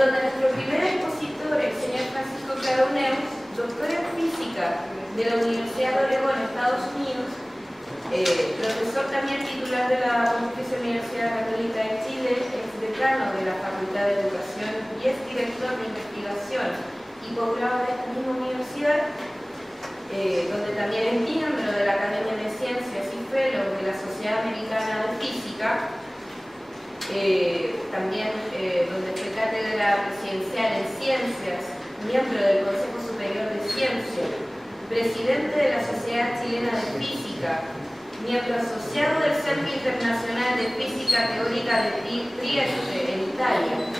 donde nuestro primer expositor, el señor Francisco Claro Neus, doctor en física de la Universidad de Oregón, Estados Unidos, profesor también titular de la Pontificia Universidad Católica de Chile, ex decano de la Facultad de Educación y ex director de investigación y posgrado de esta misma universidad, donde también es miembro de la Academia de Ciencias y fellow de la Sociedad Americana de Física, también donde fue cátedra presidencial en Ciencias, miembro del Consejo Superior de Ciencia, presidente de la Sociedad Chilena de Física, miembro asociado del Centro Internacional de Física Teórica de Trieste, en Italia.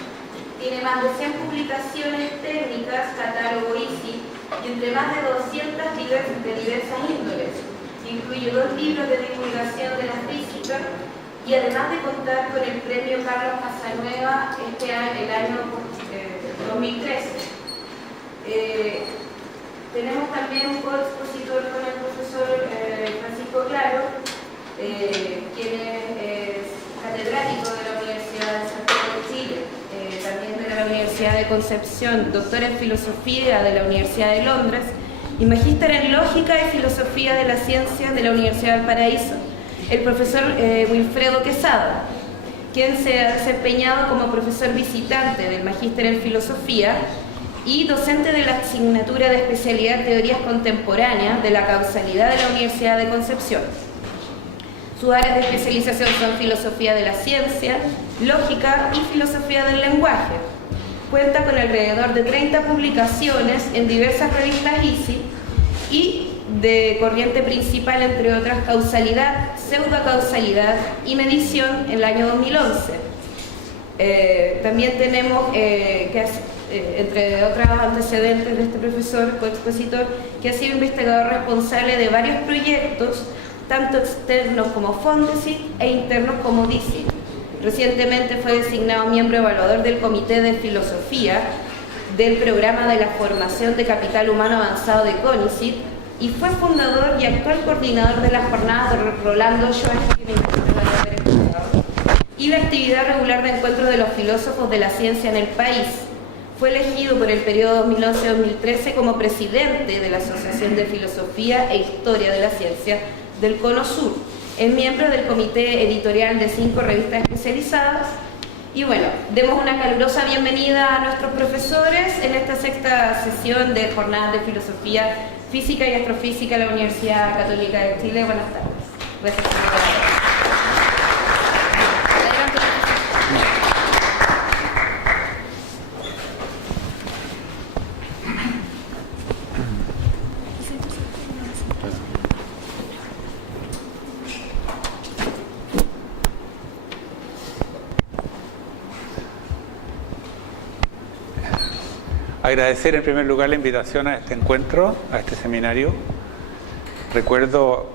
Tiene más de 100 publicaciones técnicas, catálogo ISI, y entre más de 200 de diversas índoles. Incluye 2 libros de divulgación de la física, y además de contar con el premio Carlos Casanueva el año 2013. Tenemos también un coexpositor con el profesor Francisco Claro, quien es catedrático de la Universidad de Santiago de Chile, también de la Universidad de Concepción, doctor en Filosofía de la Universidad de Londres y magíster en Lógica y Filosofía de la Ciencia de la Universidad del Paraíso, el profesor Wilfredo Quesada, quien se ha desempeñado como profesor visitante del magíster en Filosofía y docente de la asignatura de especialidad Teorías Contemporáneas de la Causalidad de la Universidad de Concepción. Sus áreas de especialización son Filosofía de la Ciencia, Lógica y Filosofía del Lenguaje. Cuenta con alrededor de 30 publicaciones en diversas revistas ISI y de corriente principal, entre otras, Causalidad, Pseudocausalidad y Medición en el año 2011. También tenemos, entre otros antecedentes de este profesor coexpositor, que ha sido investigador responsable de varios proyectos, tanto externos como Fondesit e internos como DICIT. Recientemente fue designado miembro evaluador del Comité de Filosofía del Programa de la Formación de Capital Humano Avanzado de CONICET y fue fundador y actual coordinador de las jornadas de Rolando Schwarzkopf y la actividad regular de encuentros de los filósofos de la ciencia en el país. Fue elegido por el periodo 2011-2013 como presidente de la Asociación de Filosofía e Historia de la Ciencia del Cono Sur. Es miembro del comité editorial de 5 revistas especializadas. Y bueno, demos una calurosa bienvenida a nuestros profesores en esta 6ª sesión de jornadas de filosofía, física y astrofísica de la Universidad Católica de Chile. Buenas tardes. Gracias por la palabra. Agradecer en primer lugar la invitación a este encuentro, a este seminario. Recuerdo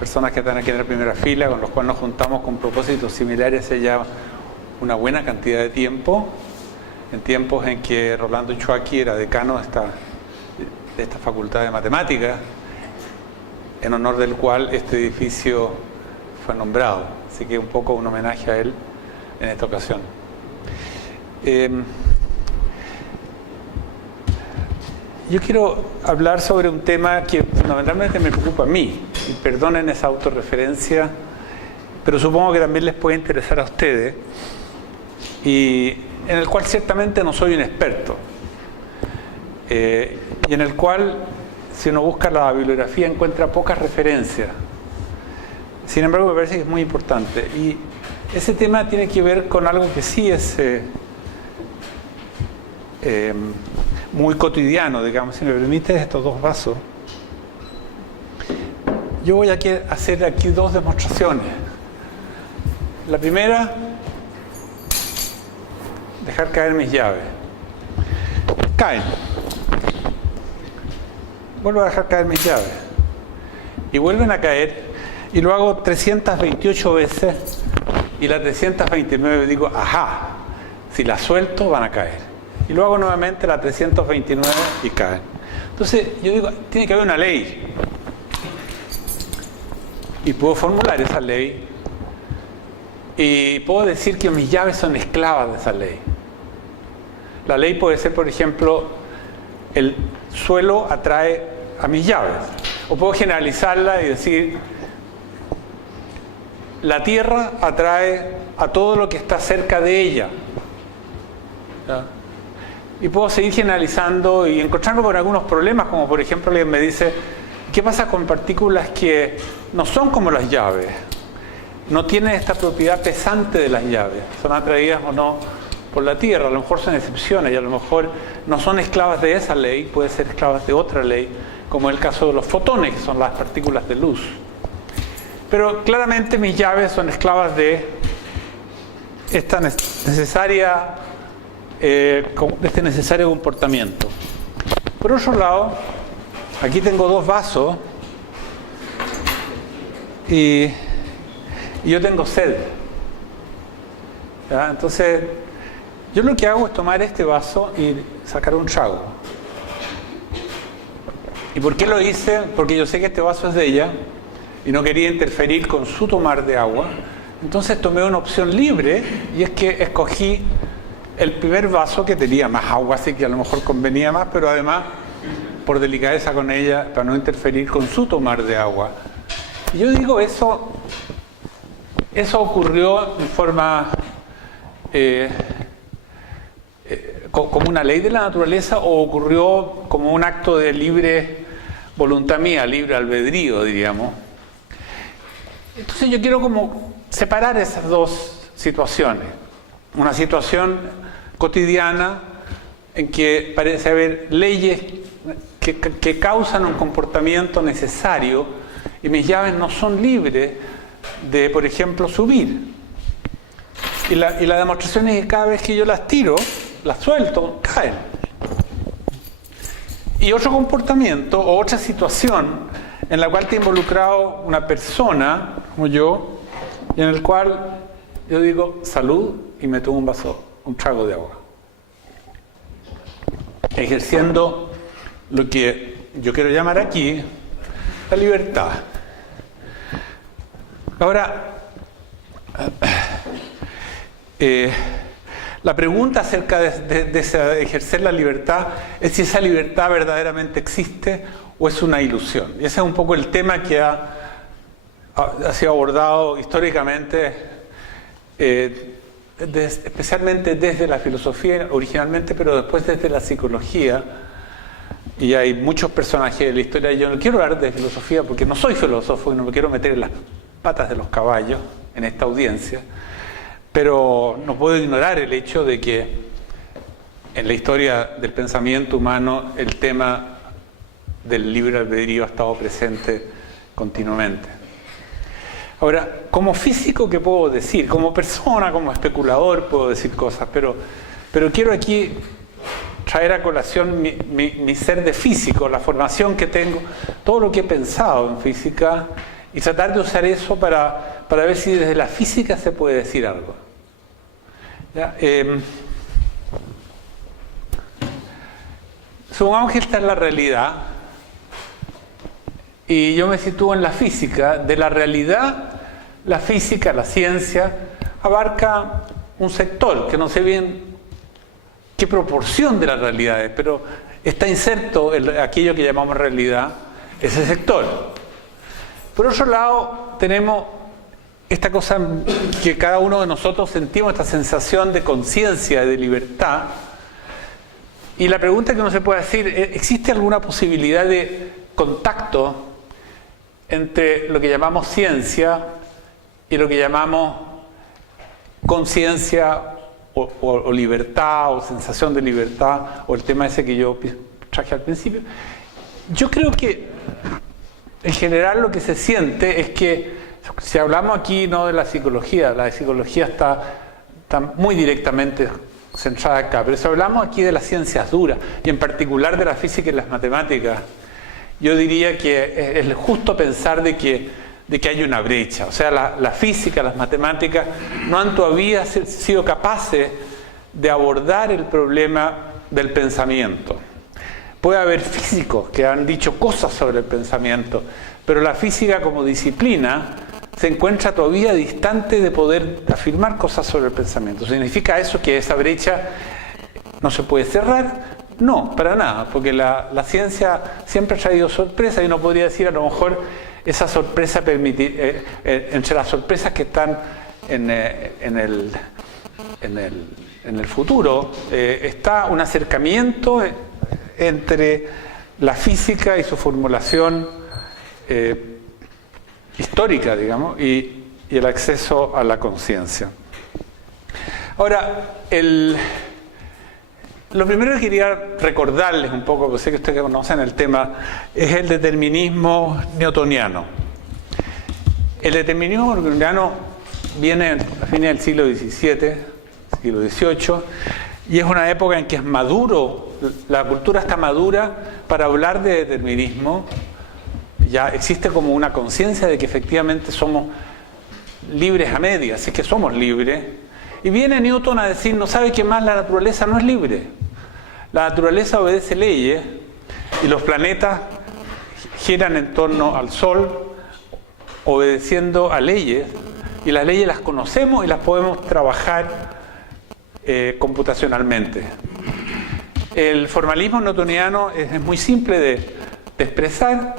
personas que están aquí en la primera fila, con los cuales nos juntamos con propósitos similares hace ya una buena cantidad de tiempo, en tiempos en que Rolando Schwarzkopf era decano de esta facultad de matemáticas, en honor del cual este edificio fue nombrado. Así que un poco un homenaje a él en esta ocasión. Yo quiero hablar sobre un tema que fundamentalmente me preocupa a mí, y perdonen esa autorreferencia, pero supongo que también les puede interesar a ustedes, y en el cual ciertamente no soy un experto, y en el cual, si uno busca la bibliografía, encuentra pocas referencias. Sin embargo, me parece que es muy importante, y ese tema tiene que ver con algo que sí es muy cotidiano, digamos. Si me permites, estos 2 vasos. Yo voy a hacer aquí 2 demostraciones. La primera, dejar caer mis llaves. Caen. Vuelvo a dejar caer mis llaves. Y vuelven a caer. Y lo hago 328 veces. Y la 329 digo, ajá, si la suelto van a caer. Y lo hago nuevamente la 329 y caen. Entonces, yo digo, tiene que haber una ley. Y puedo formular esa ley. Y puedo decir que mis llaves son esclavas de esa ley. La ley puede ser, por ejemplo, el suelo atrae a mis llaves. O puedo generalizarla y decir, la tierra atrae a todo lo que está cerca de ella. ¿Ya? Y puedo seguir generalizando y encontrarme con algunos problemas, como por ejemplo alguien me dice, ¿qué pasa con partículas que no son como las llaves? No tienen esta propiedad pesante de las llaves, son atraídas o no por la tierra, a lo mejor son excepciones y a lo mejor no son esclavas de esa ley, pueden ser esclavas de otra ley, como el caso de los fotones, que son las partículas de luz. Pero claramente mis llaves son esclavas de esta necesaria, de este necesario comportamiento. Por otro lado, aquí tengo dos vasos y yo tengo sed. ¿Ya? Entonces, yo lo que hago es tomar este vaso y sacar un trago. ¿Y por qué lo hice? Porque yo sé que este vaso es de ella y no quería interferir con su tomar de agua. Entonces tomé una opción libre y es que escogí el primer vaso que tenía más agua, así que a lo mejor convenía más, pero además por delicadeza con ella, para no interferir con su tomar de agua. Y yo digo, eso ocurrió en forma como una ley de la naturaleza, o ocurrió como un acto de libre voluntad mía, libre albedrío, diríamos. Entonces yo quiero como separar esas dos situaciones. Una situación cotidiana en que parece haber leyes que causan un comportamiento necesario y mis llaves no son libres de, por ejemplo, subir. Y la demostración es que cada vez que yo las tiro, las suelto, caen. Y otro comportamiento o otra situación en la cual te ha involucrado una persona como yo, y en el cual yo digo salud y me tomo un trago de agua, ejerciendo lo que yo quiero llamar aquí la libertad. Ahora, la pregunta acerca de ejercer la libertad es si esa libertad verdaderamente existe o es una ilusión. Y ese es un poco el tema que ha sido abordado históricamente, especialmente desde la filosofía originalmente, pero después desde la psicología. Y hay muchos personajes de la historia. Yo no quiero hablar de filosofía porque no soy filósofo y no me quiero meter en las patas de los caballos en esta audiencia, pero no puedo ignorar el hecho de que en la historia del pensamiento humano el tema del libre albedrío ha estado presente continuamente. Ahora, como físico, ¿qué puedo decir? Como persona, como especulador, puedo decir cosas, pero quiero aquí traer a colación mi ser de físico, la formación que tengo, todo lo que he pensado en física, y tratar de usar eso para ver si desde la física se puede decir algo. ¿Ya? Supongamos que esta es la realidad y yo me sitúo en la física. De la realidad, la física, la ciencia, abarca un sector que no sé bien qué proporción de las realidades, pero está inserto en aquello que llamamos realidad, ese sector. Por otro lado, tenemos esta cosa que cada uno de nosotros sentimos, esta sensación de conciencia, de libertad. Y la pregunta que uno se puede decir, ¿existe alguna posibilidad de contacto entre lo que llamamos ciencia y lo que llamamos conciencia o libertad o sensación de libertad, o el tema ese que yo traje al principio? Yo creo que en general lo que se siente es que, si hablamos aquí no de la psicología está muy directamente centrada acá, pero si hablamos aquí de las ciencias duras, y en particular de la física y las matemáticas, yo diría que es justo pensar de que hay una brecha. O sea, la física, las matemáticas no han todavía sido capaces de abordar el problema del pensamiento. Puede haber físicos que han dicho cosas sobre el pensamiento, pero la física como disciplina se encuentra todavía distante de poder afirmar cosas sobre el pensamiento. ¿Significa eso que esa brecha ¿No se puede cerrar? No, para nada, porque la ciencia siempre ha traído sorpresas y uno podría decir, a lo mejor esa sorpresa entre las sorpresas que están en el futuro, está un acercamiento entre la física y su formulación histórica, digamos, y el acceso a la conciencia. Ahora, lo primero que quería recordarles un poco, porque sé que ustedes conocen el tema, es el determinismo newtoniano. El determinismo newtoniano viene a fines del siglo XVII, siglo XVIII, y es una época en que es maduro, la cultura está madura para hablar de determinismo. Ya existe como una conciencia de que efectivamente somos libres a medias, es que somos libres. Y viene Newton a decir, no sabe que más la naturaleza no es libre. La naturaleza obedece leyes y los planetas giran en torno al Sol obedeciendo a leyes, y las leyes las conocemos y las podemos trabajar computacionalmente. El formalismo newtoniano es muy simple de expresar,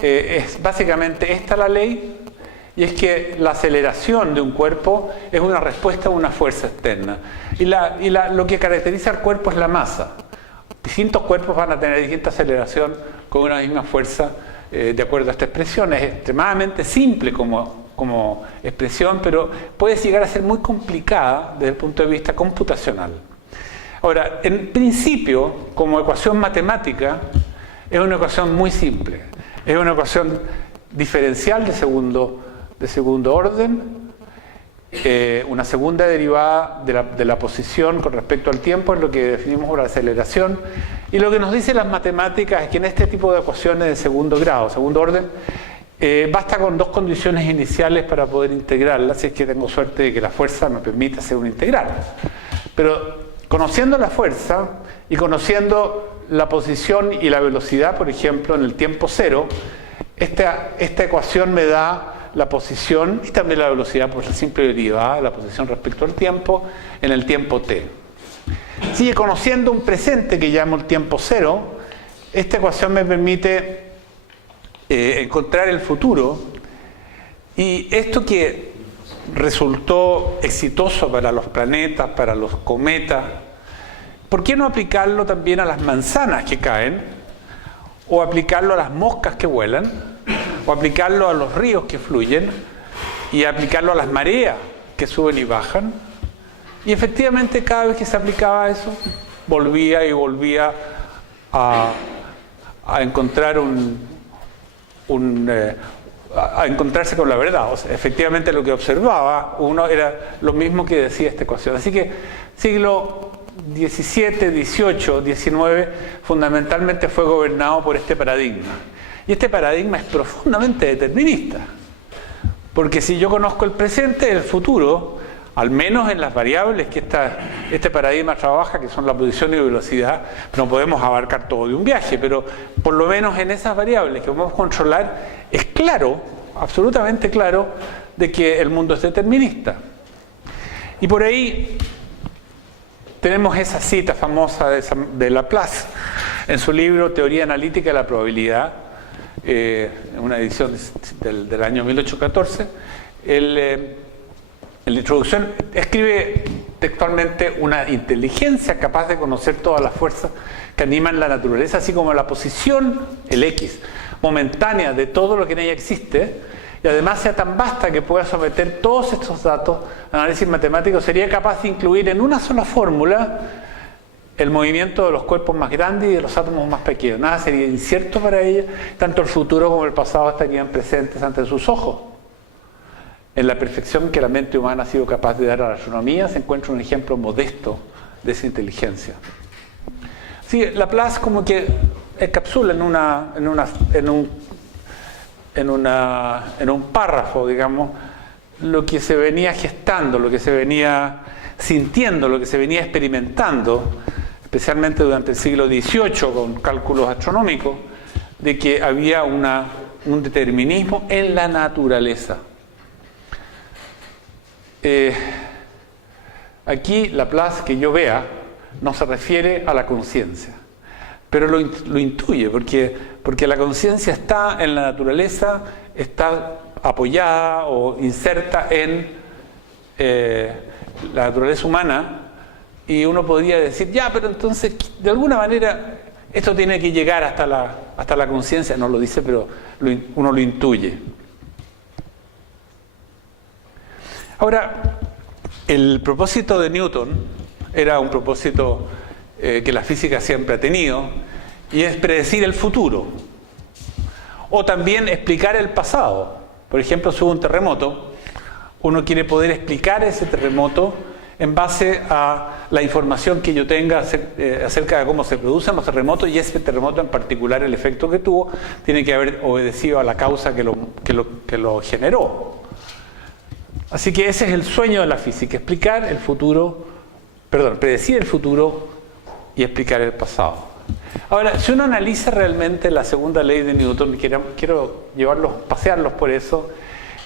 es básicamente esta la ley, y es que la aceleración de un cuerpo es una respuesta a una fuerza externa. Y lo que caracteriza al cuerpo es la masa. Distintos cuerpos van a tener distinta aceleración con una misma fuerza, de acuerdo a esta expresión. Es extremadamente simple como expresión, pero puede llegar a ser muy complicada desde el punto de vista computacional. Ahora, en principio, como ecuación matemática, es una ecuación muy simple. Es una ecuación diferencial de segundo orden, una segunda derivada de la posición con respecto al tiempo, es lo que definimos por aceleración. Y lo que nos dicen las matemáticas es que en este tipo de ecuaciones de segundo grado, segundo orden, basta con dos condiciones iniciales para poder integrarlas, si es que tengo suerte de que la fuerza me permita hacer una integral. Pero conociendo la fuerza y conociendo la posición y la velocidad, por ejemplo, en el tiempo cero, esta ecuación me da la posición y también la velocidad por la simple derivada de la posición respecto al tiempo en el tiempo t. Sigue conociendo un presente que llamo el tiempo cero. Esta ecuación me permite encontrar el futuro, y esto que resultó exitoso para los planetas, para los cometas, ¿por qué no aplicarlo también a las manzanas que caen? O aplicarlo a las moscas que vuelan, o aplicarlo a los ríos que fluyen, y aplicarlo a las mareas que suben y bajan. Y efectivamente cada vez que se aplicaba eso, volvía a encontrar a encontrarse con la verdad. O sea, efectivamente lo que observaba uno era lo mismo que decía esta ecuación. Así que siglo XVII, XVIII, XIX fundamentalmente fue gobernado por este paradigma. Y este paradigma es profundamente determinista. Porque si yo conozco el presente, el futuro, al menos en las variables que este paradigma trabaja, que son la posición y velocidad, no podemos abarcar todo de un viaje, pero por lo menos en esas variables que podemos controlar, es claro, absolutamente claro, de que el mundo es determinista. Y por ahí tenemos esa cita famosa de Laplace en su libro Teoría Analítica de la Probabilidad, en una edición del año 1814. En la introducción escribe textualmente: una inteligencia capaz de conocer todas las fuerzas que animan la naturaleza, así como la posición, el X, momentánea de todo lo que en ella existe, y además sea tan vasta que pueda someter todos estos datos a análisis matemático, sería capaz de incluir en una sola fórmula el movimiento de los cuerpos más grandes y de los átomos más pequeños. Nada sería incierto para ella, tanto el futuro como el pasado estarían presentes ante sus ojos. En la perfección que la mente humana ha sido capaz de dar a la astronomía se encuentra un ejemplo modesto de esa inteligencia. Sí, Laplace como que encapsula en un párrafo, digamos, lo que se venía gestando, lo que se venía sintiendo, lo que se venía experimentando, especialmente durante el siglo XVIII con cálculos astronómicos, de que había un determinismo en la naturaleza. Aquí Laplace, que yo vea, no se refiere a la conciencia. Pero lo intuye, porque la conciencia está en la naturaleza, está apoyada o inserta en la naturaleza humana, y uno podría decir, ya, pero entonces, de alguna manera, esto tiene que llegar hasta la conciencia. No lo dice, pero uno lo intuye. Ahora, el propósito de Newton era un propósito que la física siempre ha tenido, y es predecir el futuro. O también explicar el pasado. Por ejemplo, si hubo un terremoto, uno quiere poder explicar ese terremoto en base a la información que yo tenga acerca de cómo se producen los terremotos, y ese terremoto en particular, el efecto que tuvo, tiene que haber obedecido a la causa que lo generó. Así que ese es el sueño de la física, predecir el futuro y explicar el pasado. Ahora, si uno analiza realmente la segunda ley de Newton, quiero pasearlos por eso,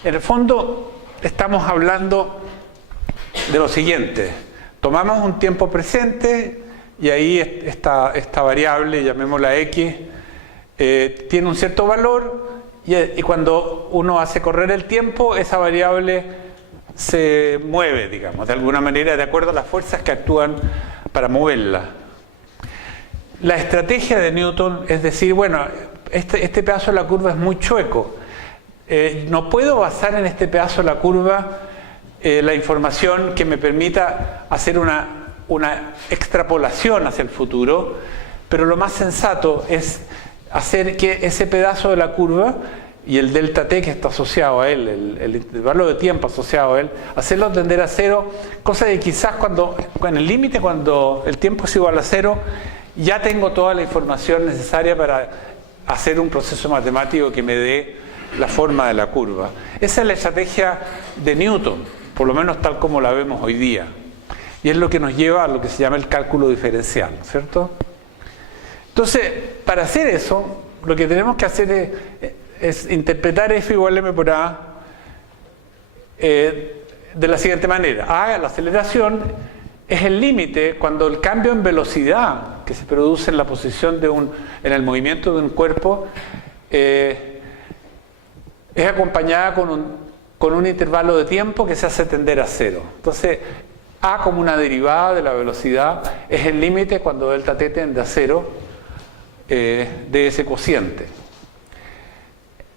en el fondo estamos hablando de lo siguiente: tomamos un tiempo presente y ahí esta variable, llamémosla X, tiene un cierto valor, y cuando uno hace correr el tiempo, esa variable se mueve, digamos, de alguna manera, de acuerdo a las fuerzas que actúan para moverla. La estrategia de Newton es decir, bueno, este pedazo de la curva es muy chueco. No puedo basar en este pedazo de la curva la información que me permita hacer una extrapolación hacia el futuro, pero lo más sensato es hacer que ese pedazo de la curva y el delta t que está asociado a él, el intervalo de tiempo asociado a él, hacerlo tender a cero, cosa de quizás en el límite, cuando el tiempo es igual a cero, ya tengo toda la información necesaria para hacer un proceso matemático que me dé la forma de la curva. Esa es la estrategia de Newton, por lo menos tal como la vemos hoy día. Y es lo que nos lleva a lo que se llama el cálculo diferencial, ¿cierto? Entonces, para hacer eso, lo que tenemos que hacer es interpretar F igual a M por A de la siguiente manera. A, la aceleración, es el límite cuando el cambio en velocidad que se produce en la posición en el movimiento de un cuerpo es acompañada con un intervalo de tiempo que se hace tender a cero. Entonces, A como una derivada de la velocidad es el límite cuando delta t tiende a cero de ese cociente.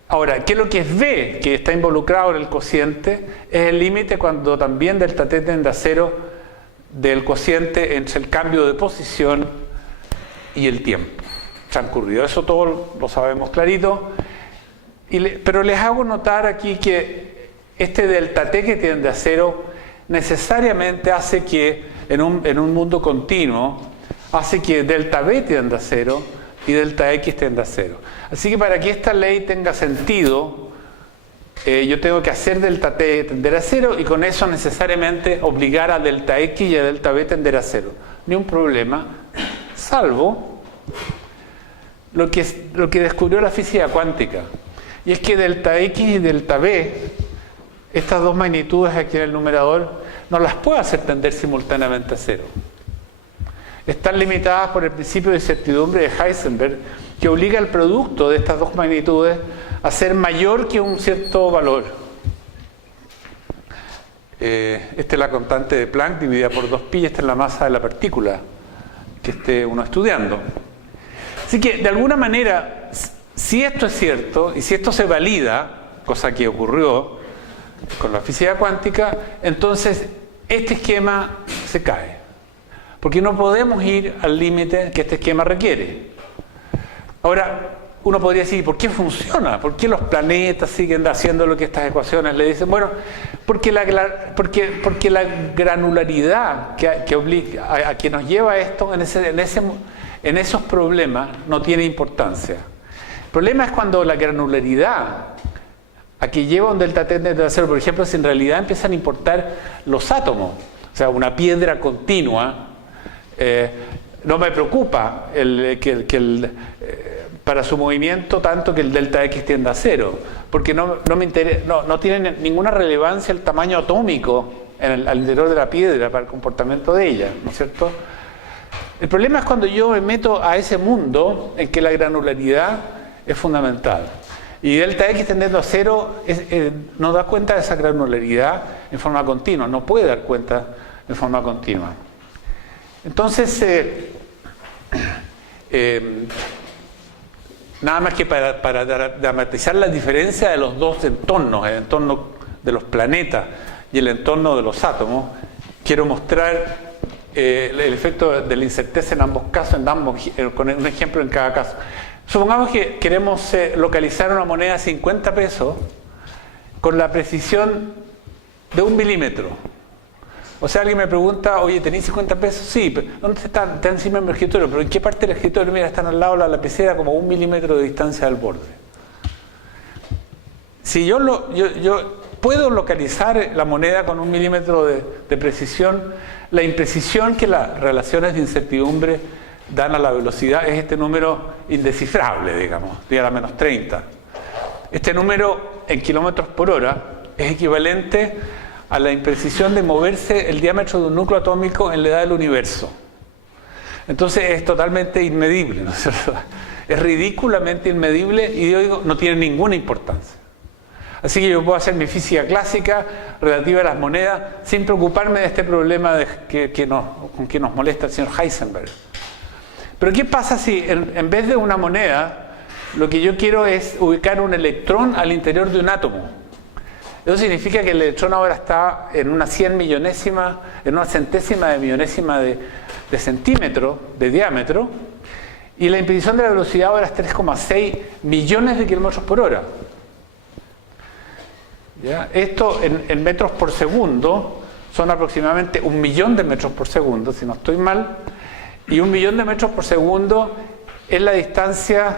Ahora, ¿qué es lo que es B, que está involucrado en el cociente? Es el límite cuando también delta t tiende a cero del cociente entre el cambio de posición y el tiempo transcurrido. Eso todo lo sabemos clarito, pero les hago notar aquí que este delta t que tiende a cero necesariamente hace que en un mundo continuo hace que delta b tienda a cero y delta x tienda a cero. Así que para que esta ley tenga sentido, yo tengo que hacer delta t tender a cero, y con eso necesariamente obligar a delta x y a delta b tender a cero. Ni un problema, salvo lo que descubrió la física cuántica. Y es que delta x y delta b, estas dos magnitudes aquí en el numerador, no las puedo hacer tender simultáneamente a cero. Están limitadas por el principio de incertidumbre de Heisenberg, que obliga al producto de estas dos magnitudes a ser mayor que un cierto valor. Esta es la constante de Planck dividida por 2pi, esta es la masa de la partícula que esté uno estudiando. Así que, de alguna manera, si esto es cierto, y si esto se valida, cosa que ocurrió con la física cuántica, entonces este esquema se cae. Porque no podemos ir al límite que este esquema requiere. Ahora, uno podría decir, ¿por qué funciona? ¿Por qué los planetas siguen haciendo lo que estas ecuaciones le dicen? Bueno, porque la granularidad que obliga a que nos lleva a esto en esos problemas no tiene importancia. El problema es cuando la granularidad a que lleva un delta t tende a cero, por ejemplo, si en realidad empiezan a importar los átomos, o sea, una piedra continua, no me preocupa para su movimiento tanto que el delta x tienda a cero, porque no tiene ninguna relevancia el tamaño atómico al interior de la piedra para el comportamiento de ella, ¿no es cierto? El problema es cuando yo me meto a ese mundo en que la granularidad es fundamental. Y delta X tendiendo a cero no da cuenta de esa granularidad en forma continua, no puede dar cuenta en forma continua. Entonces, nada más que para dramatizar la diferencia de los dos entornos, el entorno de los planetas y el entorno de los átomos, quiero mostrar el efecto de la incerteza en ambos casos, con un ejemplo en cada caso. Supongamos que queremos localizar una moneda de 50 pesos con la precisión de 1 milímetro. O sea, alguien me pregunta, oye, ¿tenéis 50 pesos? Sí, pero ¿dónde están? Están encima de mi escritorio, pero ¿en qué parte del escritorio? Mira, están al lado de la lapicera, como 1 milímetro de distancia del borde. Si yo puedo localizar la moneda con 1 milímetro de precisión, la imprecisión que las relaciones de incertidumbre dan a la velocidad es este número indescifrable, digamos, 10 a la menos 30. Este número en kilómetros por hora es equivalente a la imprecisión de moverse el diámetro de un núcleo atómico en la edad del universo. Entonces es totalmente inmedible, ¿no es cierto? Es ridículamente inmedible y yo digo, no tiene ninguna importancia. Así que yo puedo hacer mi física clásica relativa a las monedas sin preocuparme de este problema con que nos molesta el señor Heisenberg. Pero ¿qué pasa si en vez de una moneda, lo que yo quiero es ubicar un electrón al interior de un átomo? Eso significa que el electrón ahora está en una en una centésima de millonésima de centímetro de diámetro, y la imprecisión de la velocidad ahora es 3,6 millones de kilómetros por hora. ¿Ya? Esto en metros por segundo son aproximadamente 1 millón de metros por segundo, si no estoy mal, y 1 millón de metros por segundo es la distancia,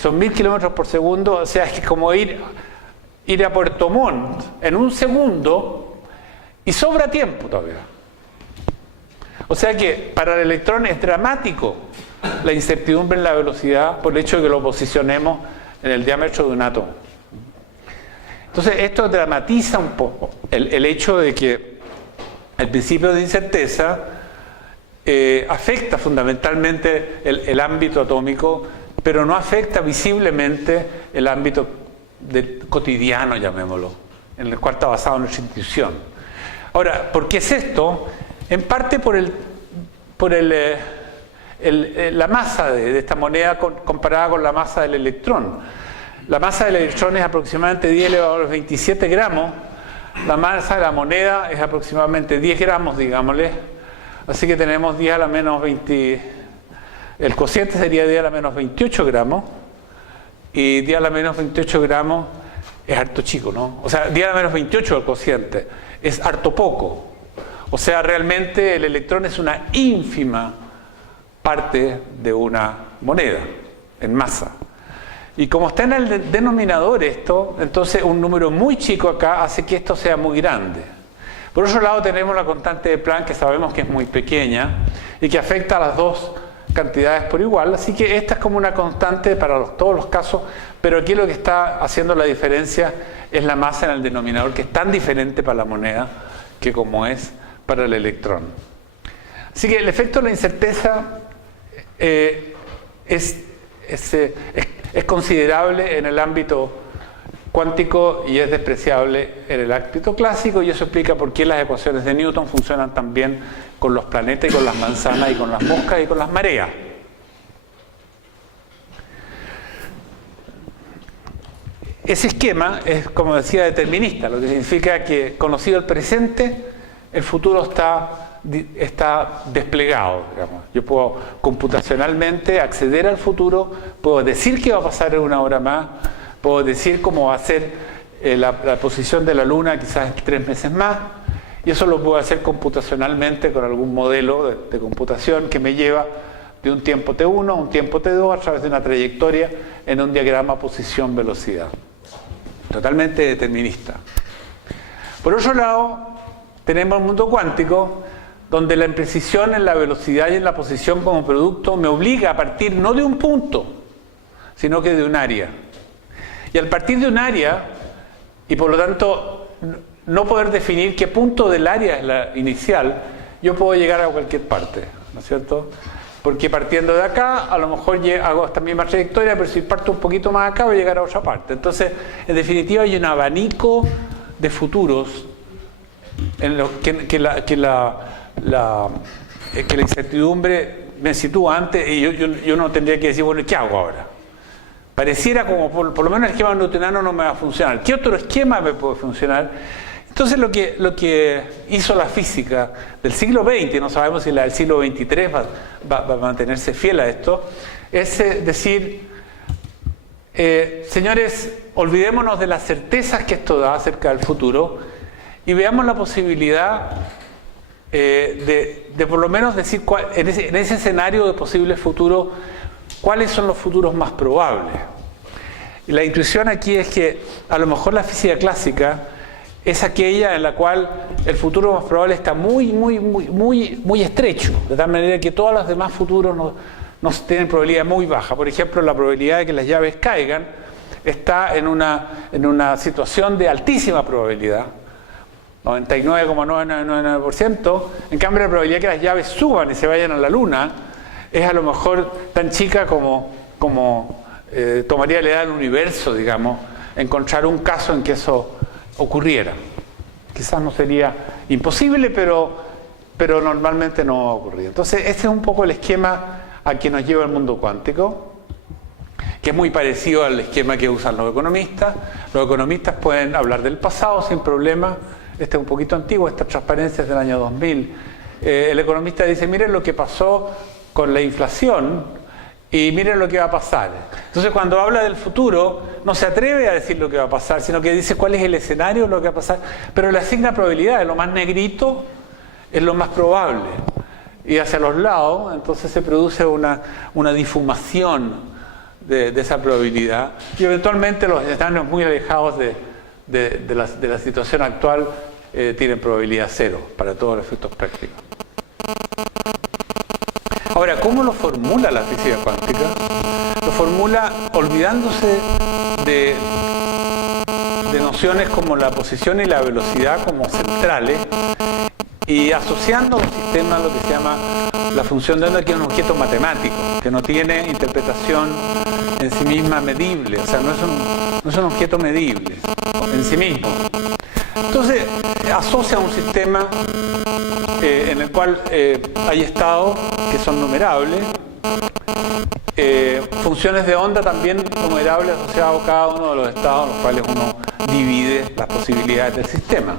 son 1000 kilómetros por segundo, o sea, es que como ir a Puerto Montt en un segundo y sobra tiempo todavía. O sea que para el electrón es dramático la incertidumbre en la velocidad por el hecho de que lo posicionemos en el diámetro de un átomo. Entonces esto dramatiza un poco el hecho de que el principio de incerteza afecta fundamentalmente el ámbito atómico, pero no afecta visiblemente el ámbito cotidiano, llamémoslo, en el cual está basado nuestra intuición. Ahora, ¿por qué es esto? En parte por la masa de esta moneda comparada con la masa del electrón. La masa del electrón es aproximadamente 10 elevado a los 27 gramos, la masa de la moneda es aproximadamente 10 gramos, digámosle, así que tenemos 10 a la menos 20, el cociente sería 10 a la menos 28 gramos, y 10 a la menos 28 gramos es harto chico, ¿no? O sea, 10 a la menos 28 el cociente es harto poco. O sea, realmente el electrón es una ínfima parte de una moneda en masa. Y como está en el denominador esto, entonces un número muy chico acá hace que esto sea muy grande. Por otro lado tenemos la constante de Planck, que sabemos que es muy pequeña y que afecta a las dos cantidades por igual, así que esta es como una constante para todos los casos, pero aquí lo que está haciendo la diferencia es la masa en el denominador, que es tan diferente para la moneda que como es para el electrón. Así que el efecto de la incerteza es considerable en el ámbito cuántico y es despreciable en el ámbito clásico, y eso explica por qué las ecuaciones de Newton funcionan tan bien con los planetas y con las manzanas y con las moscas y con las mareas. Ese esquema es, como decía, determinista, lo que significa que, conocido el presente, el futuro está desplegado, digamos. Yo puedo computacionalmente acceder al futuro, puedo decir qué va a pasar en una hora más, puedo decir cómo va a ser la posición de la Luna quizás en 3 meses más, y eso lo puedo hacer computacionalmente con algún modelo de computación que me lleva de un tiempo t1 a un tiempo t2 a través de una trayectoria en un diagrama posición-velocidad. Totalmente determinista. Por otro lado, tenemos el mundo cuántico, donde la imprecisión en la velocidad y en la posición como producto me obliga a partir no de un punto, sino que de un área. Y al partir de un área, y por lo tanto no poder definir qué punto del área es la inicial, yo puedo llegar a cualquier parte. ¿no es cierto? Porque partiendo de acá, a lo mejor hago esta misma trayectoria, pero si parto un poquito más acá voy a llegar a otra parte. Entonces, en definitiva, hay un abanico de futuros en lo que la incertidumbre me sitúa antes y yo no tendría que decir, bueno, ¿qué hago ahora? Pareciera como, por lo menos el esquema newtoniano no me va a funcionar. ¿Qué otro esquema me puede funcionar? Entonces lo que hizo la física del siglo XX, no sabemos si la del siglo XXIII va a mantenerse fiel a esto, es decir, señores, olvidémonos de las certezas que esto da acerca del futuro y veamos la posibilidad de por lo menos decir en ese escenario de posibles futuros, cuáles son los futuros más probables. Y la intuición aquí es que a lo mejor la física clásica es aquella en la cual el futuro más probable está muy estrecho, de tal manera que todos los demás futuros no tienen probabilidad muy baja. Por ejemplo, la probabilidad de que las llaves caigan está en una situación de altísima probabilidad, 99,999%. En cambio, la probabilidad de que las llaves suban y se vayan a la luna es a lo mejor tan chica como tomaría la edad del universo, digamos, encontrar un caso en que eso ocurriera. Quizás no sería imposible, pero normalmente no va a ocurrir. Entonces, este es un poco el esquema a que nos lleva el mundo cuántico, que es muy parecido al esquema que usan los economistas. Los economistas pueden hablar del pasado sin problema. Este es un poquito antiguo, esta transparencia es del año 2000. El economista dice, miren lo que pasó con la inflación y miren lo que va a pasar. Entonces, cuando habla del futuro, no se atreve a decir lo que va a pasar, sino que dice cuál es el escenario de lo que va a pasar, pero le asigna probabilidades. Lo más negrito es lo más probable. Y hacia los lados, entonces se produce una difumación de esa probabilidad. Y eventualmente los escenarios muy alejados de la situación actual tienen probabilidad cero para todos los efectos prácticos. Ahora, ¿cómo lo formula la física cuántica? Lo formula olvidándose de nociones como la posición y la velocidad como centrales y asociando un sistema a lo que se llama la función de onda, que es un objeto matemático, que no tiene interpretación en sí misma medible, o sea, no es un objeto medible en sí mismo. Entonces, asocia un sistema en el cual hay estados que son numerables, funciones de onda también numerables asociadas a cada uno de los estados en los cuales uno divide las posibilidades del sistema.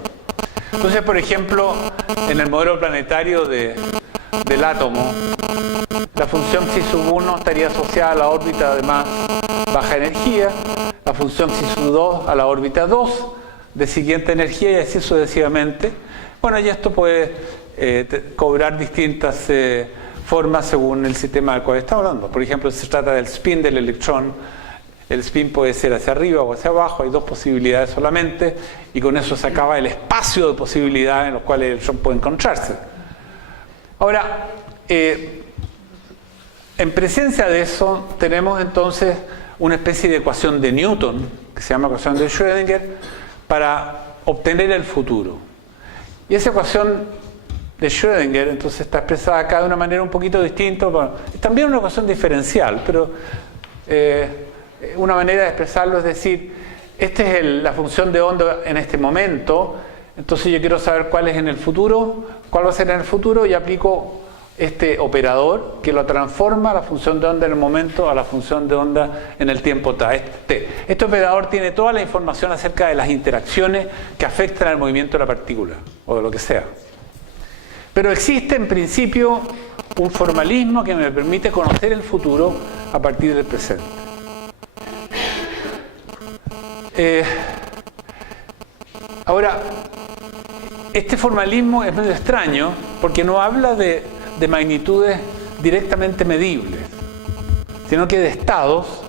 Entonces, por ejemplo, en el modelo planetario del átomo, la función psi sub 1 estaría asociada a la órbita de más baja energía, la función psi sub 2 a la órbita 2 de siguiente energía y así sucesivamente. Bueno, y esto puede cobrar distintas formas según el sistema del cual estamos hablando. Por ejemplo, si se trata del spin del electrón, el spin puede ser hacia arriba o hacia abajo, hay dos posibilidades solamente, y con eso se acaba el espacio de posibilidades en los cuales el electrón puede encontrarse. Ahora, en presencia de eso, tenemos entonces una especie de ecuación de Newton, que se llama ecuación de Schrödinger, para obtener el futuro. Y esa ecuación de Schrödinger entonces está expresada acá de una manera un poquito distinta. Bueno, es también una ecuación diferencial, pero una manera de expresarlo es decir, esta es la función de onda en este momento, entonces yo quiero saber cuál es en el futuro, cuál va a ser en el futuro, y aplico este operador que lo transforma la función de onda en el momento a la función de onda en el tiempo t. Este operador tiene toda la información acerca de las interacciones que afectan al movimiento de la partícula o de lo que sea. Pero existe en principio un formalismo que me permite conocer el futuro a partir del presente. Ahora, este formalismo es medio extraño porque no habla de magnitudes directamente medibles, sino que de estados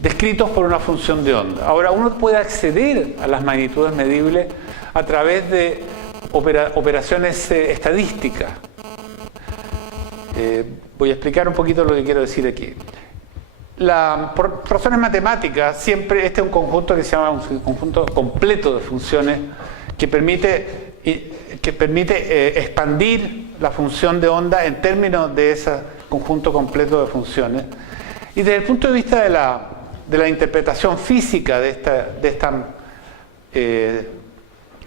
descritos por una función de onda. Ahora, uno puede acceder a las magnitudes medibles a través de operaciones estadísticas. Voy a explicar un poquito lo que quiero decir aquí. Por razones matemáticas, siempre este es un conjunto que se llama un conjunto completo de funciones que permite expandir la función de onda en términos de ese conjunto completo de funciones. Y desde el punto de vista de la interpretación física de esta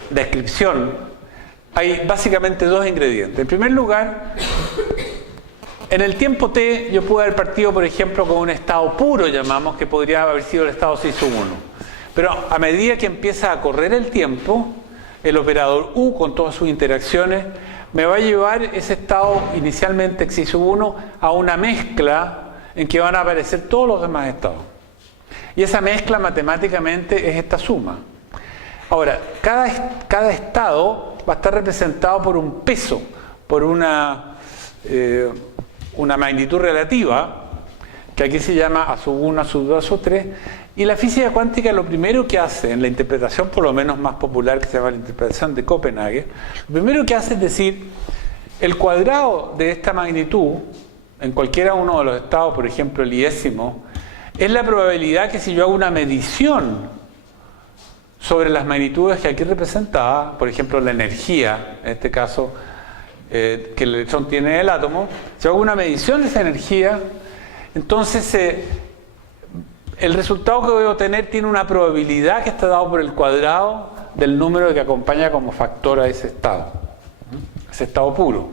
descripción, hay básicamente dos ingredientes. En primer lugar, en el tiempo t yo pude haber partido, por ejemplo, con un estado puro, llamamos, que podría haber sido el estado psi sub 1. Pero a medida que empieza a correr el tiempo, el operador U, con todas sus interacciones, me va a llevar ese estado inicialmente xi sub 1 a una mezcla en que van a aparecer todos los demás estados. Y esa mezcla matemáticamente es esta suma. Ahora, cada estado va a estar representado por un peso, por una magnitud relativa, que aquí se llama A sub 1, A sub 2, A sub 3, y la física cuántica lo primero que hace, en la interpretación por lo menos más popular, que se llama la interpretación de Copenhague, lo primero que hace es decir, el cuadrado de esta magnitud, en cualquiera uno de los estados, por ejemplo el iésimo, es la probabilidad que si yo hago una medición sobre las magnitudes que aquí representadas, por ejemplo la energía, en este caso, que el electrón tiene en el átomo, si hago una medición de esa energía, entonces el resultado que voy a obtener tiene una probabilidad que está dado por el cuadrado del número que acompaña como factor a ese estado puro.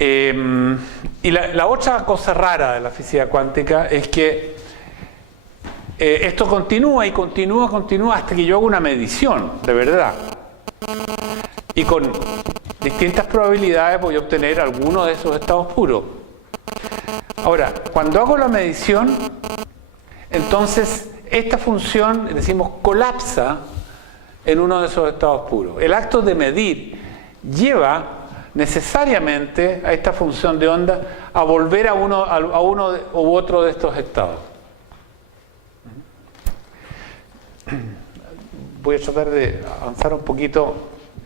Y la otra cosa rara de la física cuántica es que esto continúa y continúa hasta que yo hago una medición, de verdad. Y con distintas probabilidades voy a obtener alguno de esos estados puros. Ahora, cuando hago la medición, entonces esta función, decimos, colapsa en uno de esos estados puros. El acto de medir lleva necesariamente a esta función de onda a volver a uno u otro de estos estados. Voy a tratar de avanzar un poquito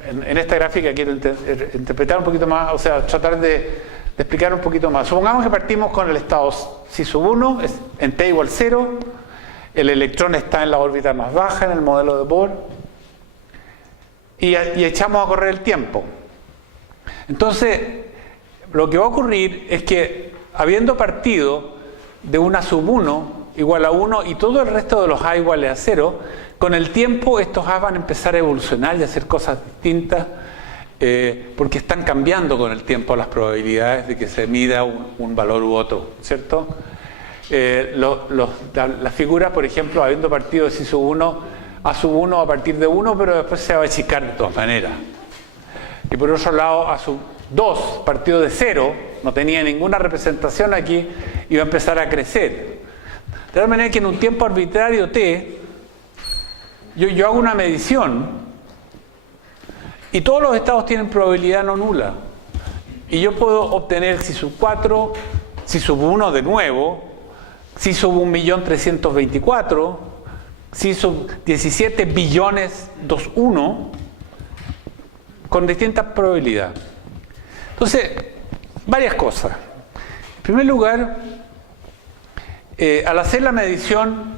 en esta gráfica. Quiero interpretar un poquito más, o sea, tratar de explicar un poquito más. Supongamos que partimos con el estado psi sub 1 en t igual 0, el electrón está en la órbita más baja en el modelo de Bohr y echamos a correr el tiempo. Entonces lo que va a ocurrir es que, habiendo partido de una sub 1 igual a 1 y todo el resto de los A iguales a 0, con el tiempo estos A van a empezar a evolucionar y a hacer cosas distintas, porque están cambiando con el tiempo las probabilidades de que se mida un valor u otro, ¿cierto? Las figuras, por ejemplo, habiendo partido de psi sub 1, A sub 1 a partir de 1, pero después se va a achicar de todas maneras. Y por otro lado, A sub 2, partido de 0, no tenía ninguna representación aquí, y va a empezar a crecer. De tal manera que en un tiempo arbitrario t, yo hago una medición, y todos los estados tienen probabilidad no nula. Y yo puedo obtener psi sub 4, psi sub 1 de nuevo, psi sub 1.324.000, psi sub 17 billones 2.1, con distintas probabilidades. Entonces, varias cosas. En primer lugar, al hacer la medición,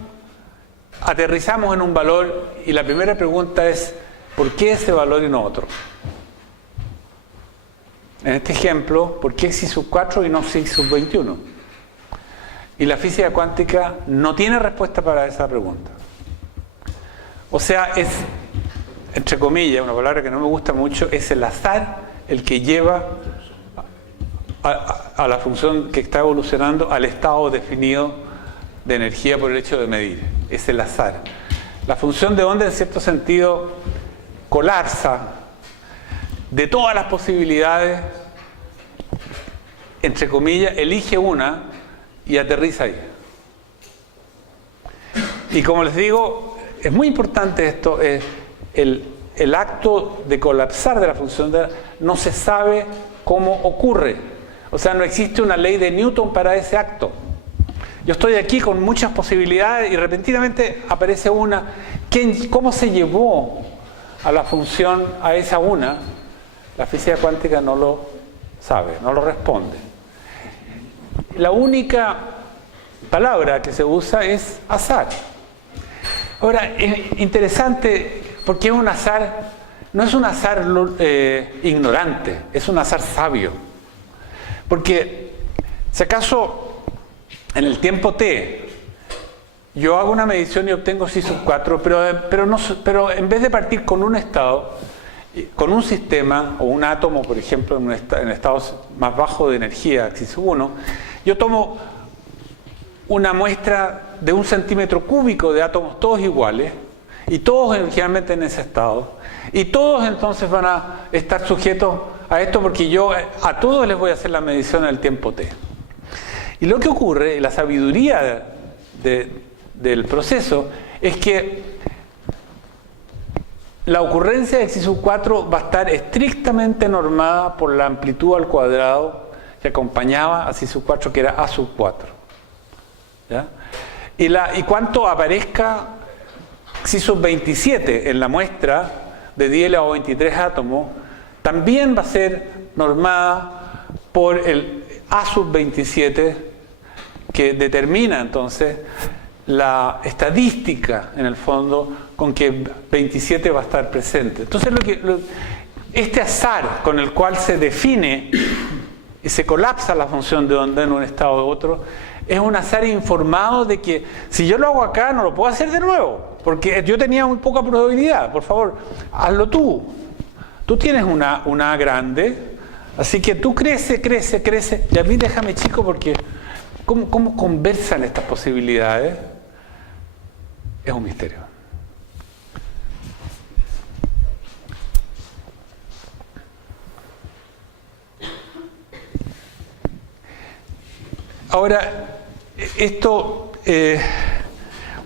aterrizamos en un valor y la primera pregunta es, ¿por qué ese valor y no otro? En este ejemplo, ¿por qué psi sub 4 y no psi sub 21? Y la física cuántica no tiene respuesta para esa pregunta. O sea, es, entre comillas, una palabra que no me gusta mucho, es el azar el que lleva a la función que está evolucionando al estado definido de energía por el hecho de medir. Es el azar. La función de onda, en cierto sentido, colapsa de todas las posibilidades, entre comillas, elige una y aterriza ahí. Y como les digo, es muy importante esto, el acto de colapsar de la función de onda no se sabe cómo ocurre. O sea, no existe una ley de Newton para ese acto. Yo estoy aquí con muchas posibilidades y repentinamente aparece una. ¿Cómo se llevó a la función a esa una? La física cuántica no lo sabe, no lo responde. La única palabra que se usa es azar. Ahora, es interesante porque es un azar no es un azar ignorante, es un azar sabio. Porque si acaso en el tiempo t yo hago una medición y obtengo psi sub 4, pero en vez de partir con un estado, con un sistema o un átomo, por ejemplo, en estados más bajos de energía, psi sub 1, yo tomo una muestra de 1 centímetro cúbico de átomos todos iguales, y todos originalmente en ese estado, y todos entonces van a estar sujetos a esto, porque yo a todos les voy a hacer la medición al tiempo t. Y lo que ocurre, la sabiduría del proceso, es que la ocurrencia de psi sub 4 va a estar estrictamente normada por la amplitud al cuadrado que acompañaba a psi sub 4, que era a sub 4. ¿Ya? Y cuanto aparezca psi sub 27 en la muestra de 10 elevado a 23 átomos, también va a ser normada por el a sub 27, que determina entonces la estadística, en el fondo, con que 27 va a estar presente. Entonces, este azar con el cual se define y se colapsa la función de onda en un estado u otro, es un azar informado de que si yo lo hago acá, no lo puedo hacer de nuevo, porque yo tenía muy poca probabilidad. Por favor, hazlo tú. Tú tienes una A grande, así que tú crece, y a mí déjame chico, porque ¿cómo conversan estas posibilidades? Es un misterio. Ahora, esto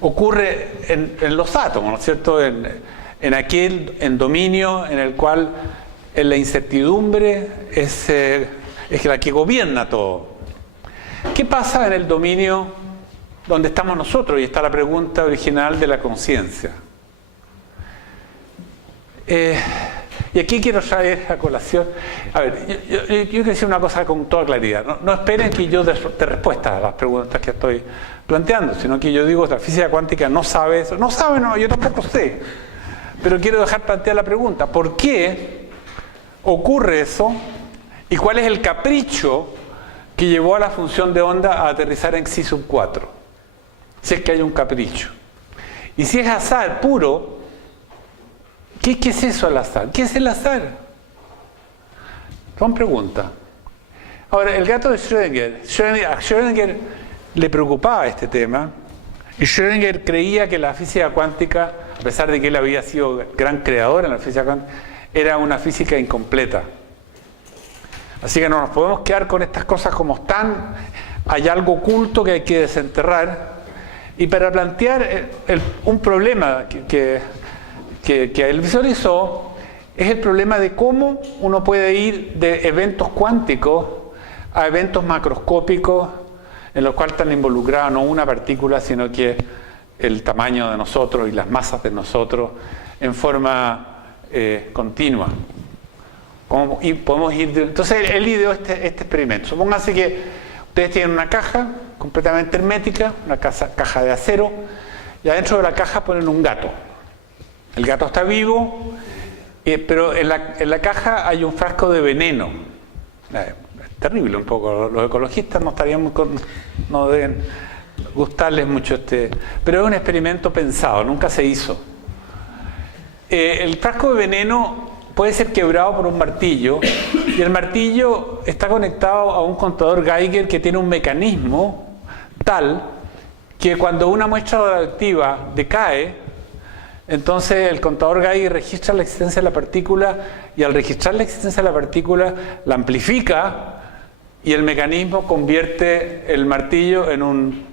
ocurre en los átomos, ¿no es cierto? En dominio en el cual la incertidumbre es la que gobierna todo. ¿Qué pasa en el dominio donde estamos nosotros? Y está la pregunta original de la conciencia. Y aquí quiero traer a colación. A ver, yo quiero decir una cosa con toda claridad. No esperen que yo dé respuesta a las preguntas que estoy planteando, sino que yo digo que la física cuántica no sabe eso. No sabe, no, yo tampoco sé. Pero quiero dejar plantear la pregunta: ¿por qué ocurre eso? ¿Y cuál es el capricho que llevó a la función de onda a aterrizar en psi sub 4? Si es que hay un capricho. Y si es azar puro, ¿qué es eso, el azar? ¿Qué es el azar? Son preguntas. Ahora, el gato de Schrödinger, a Schrödinger le preocupaba este tema, y Schrödinger creía que la física cuántica, a pesar de que él había sido gran creador en la física cuántica, era una física incompleta. Así que no nos podemos quedar con estas cosas como están. Hay algo oculto que hay que desenterrar. Y para plantear un problema que él visualizó, es el problema de cómo uno puede ir de eventos cuánticos a eventos macroscópicos, en los cuales están involucradas no una partícula, sino que el tamaño de nosotros y las masas de nosotros en forma continua. Y podemos ir entonces él ideó este experimento. Supónganse que ustedes tienen una caja completamente hermética, una caja de acero, y adentro de la caja ponen un gato. El gato está vivo, pero en la caja hay un frasco de veneno. Es terrible un poco. Los ecologistas no deben gustarles mucho pero es un experimento pensado, nunca se hizo. El frasco de veneno puede ser quebrado por un martillo, y el martillo está conectado a un contador Geiger que tiene un mecanismo tal que cuando una muestra radioactiva decae, entonces el contador Geiger registra la existencia de la partícula, y al registrar la existencia de la partícula la amplifica, y el mecanismo convierte el martillo en un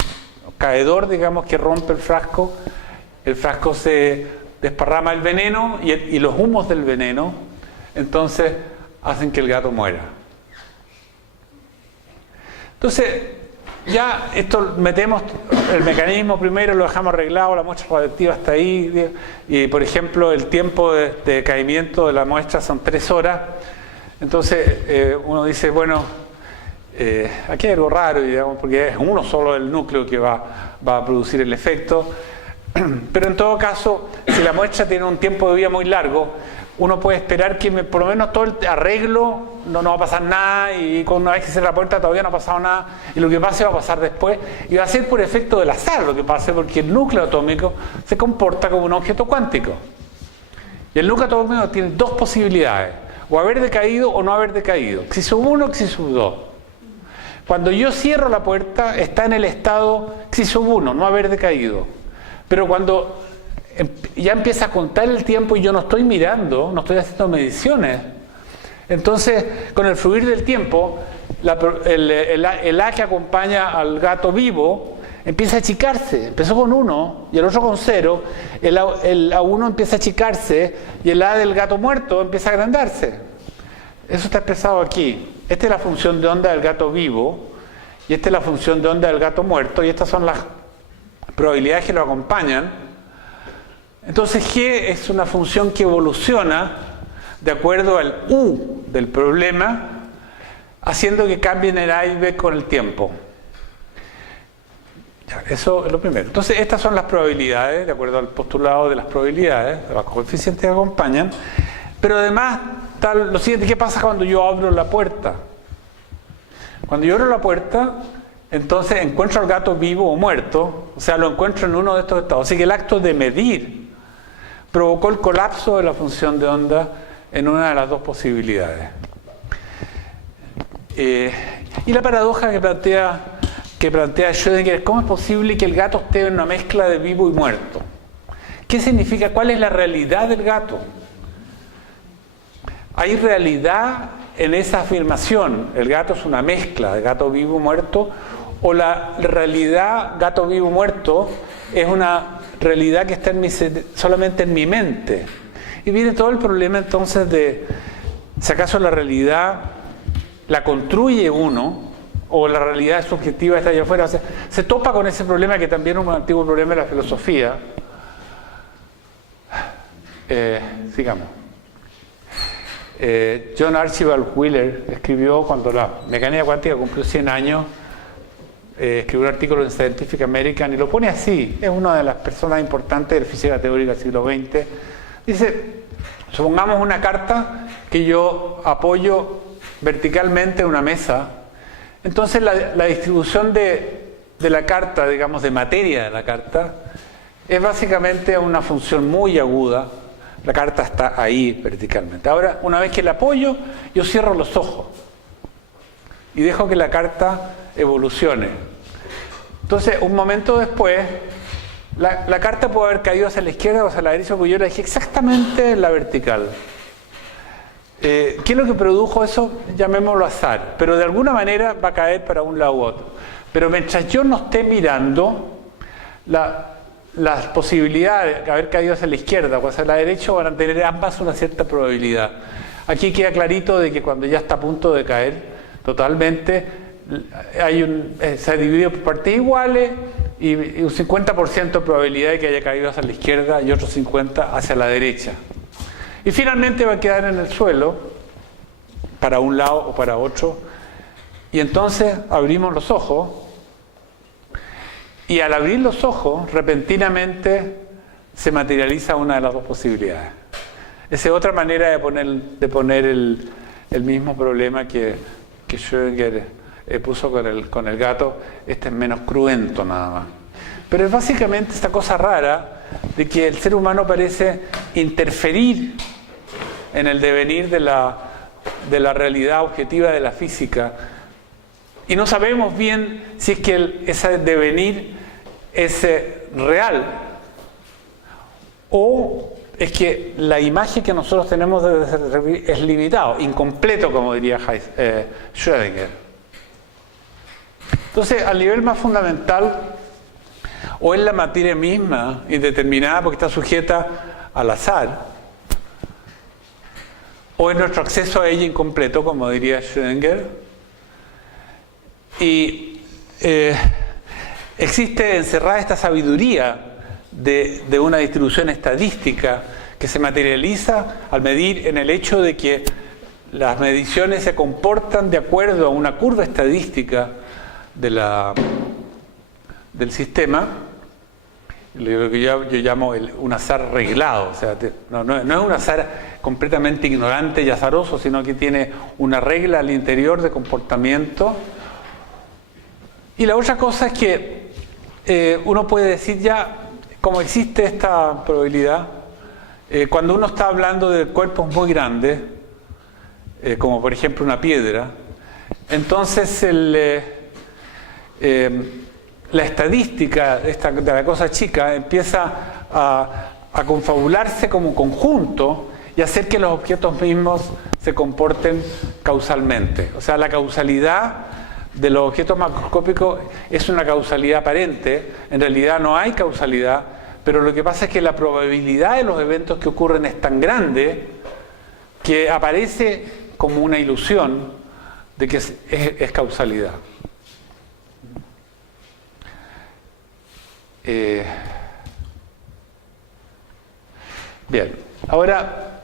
caedor, digamos, que rompe el frasco se desparrama el veneno, y los humos del veneno entonces hacen que el gato muera. Entonces ya esto metemos el mecanismo primero, lo dejamos arreglado, la muestra radioactiva está ahí, y por ejemplo el tiempo de decaimiento de la muestra son 3 horas. Entonces uno dice, bueno, aquí hay algo raro, digamos, porque es uno solo el núcleo que va a producir el efecto. Pero en todo caso, si la muestra tiene un tiempo de vida muy largo, uno puede esperar que por lo menos todo el arreglo no va a pasar nada, y una vez que cierre la puerta todavía no ha pasado nada, y lo que pase va a pasar después, y va a ser por efecto del azar lo que pase, porque el núcleo atómico se comporta como un objeto cuántico. Y el núcleo atómico tiene dos posibilidades: o haber decaído o no haber decaído, xi sub 1 o xi sub 2. Cuando yo cierro la puerta está en el estado xi sub 1, no haber decaído. Pero cuando ya empieza a contar el tiempo y yo no estoy mirando, no estoy haciendo mediciones, entonces con el fluir del tiempo el A que acompaña al gato vivo empieza a achicarse. Empezó con 1 y el otro con 0, el A1 empieza a achicarse y el A del gato muerto empieza a agrandarse. Eso está expresado aquí. Esta es la función de onda del gato vivo y esta es la función de onda del gato muerto, y estas son las probabilidades que lo acompañan. Entonces G es una función que evoluciona de acuerdo al U del problema, haciendo que cambien el A y B con el tiempo. Eso es lo primero. Entonces estas son las probabilidades, de acuerdo al postulado de las probabilidades, los coeficientes que acompañan. Pero además, lo siguiente: ¿qué pasa cuando yo abro la puerta? Cuando yo abro la puerta, entonces encuentro al gato vivo o muerto, o sea, lo encuentro en uno de estos estados. Así que el acto de medir provocó el colapso de la función de onda en una de las dos posibilidades. Y la paradoja que plantea Schrödinger: ¿cómo es posible que el gato esté en una mezcla de vivo y muerto? ¿Qué significa? ¿Cuál es la realidad del gato? ¿Hay realidad en esa afirmación? ¿El gato es una mezcla de gato vivo y muerto? ¿O la realidad gato vivo y muerto es una realidad que está solamente en mi mente? Y viene todo el problema entonces de si acaso la realidad la construye uno o la realidad subjetiva está allá afuera. O sea, se topa con ese problema, que también es un antiguo problema de la filosofía. Sigamos. John Archibald Wheeler escribió, cuando la mecánica cuántica cumplió 100 años, escribió un artículo en Scientific American y lo pone así. Es una de las personas importantes de la física teórica del siglo XX. Dice: supongamos una carta que yo apoyo verticalmente en una mesa. Entonces la distribución de la carta, digamos, de materia de la carta, es básicamente una función muy aguda. La carta está ahí verticalmente. Ahora, una vez que la apoyo, yo cierro los ojos y dejo que la carta evolucione. Entonces, un momento después, la carta puede haber caído hacia la izquierda o hacia la derecha, porque yo la dejé exactamente en la vertical. ¿Qué es lo que produjo eso? Llamémoslo azar, pero de alguna manera va a caer para un lado u otro. Pero mientras yo no esté mirando, las posibilidades de haber caído hacia la izquierda o hacia la derecha van a tener ambas una cierta probabilidad. Aquí queda clarito de que cuando ya está a punto de caer totalmente, se ha dividido por partes iguales y un 50% de probabilidad de que haya caído hacia la izquierda y otro 50% hacia la derecha. Y finalmente va a quedar en el suelo, para un lado o para otro, y entonces abrimos los ojos, y al abrir los ojos, repentinamente se materializa una de las dos posibilidades. Esa es otra manera de poner el mismo problema que Schrödinger puso con el gato. Este es menos cruento nada más. Pero es básicamente esta cosa rara de que el ser humano parece interferir en el devenir de la realidad objetiva de la física, y no sabemos bien si es que ese devenir es real o es que la imagen que nosotros tenemos es limitado, incompleto, como diría Schrödinger. Entonces, al nivel más fundamental, o es la materia misma indeterminada porque está sujeta al azar, o es nuestro acceso a ella incompleto, como diría Schrödinger. Y existe encerrada esta sabiduría de una distribución estadística que se materializa al medir en el hecho de que las mediciones se comportan de acuerdo a una curva estadística del sistema, lo que yo llamo un azar reglado. O sea, no es un azar completamente ignorante y azaroso, sino que tiene una regla al interior de comportamiento. Y la otra cosa es que uno puede decir ya, como existe esta probabilidad, cuando uno está hablando de cuerpos muy grandes, como por ejemplo una piedra, entonces la estadística de la cosa chica empieza a confabularse como conjunto y hacer que los objetos mismos se comporten causalmente. O sea, la causalidad de los objetos macroscópicos es una causalidad aparente. En realidad no hay causalidad, pero lo que pasa es que la probabilidad de los eventos que ocurren es tan grande que aparece como una ilusión de que es causalidad. Bien, ahora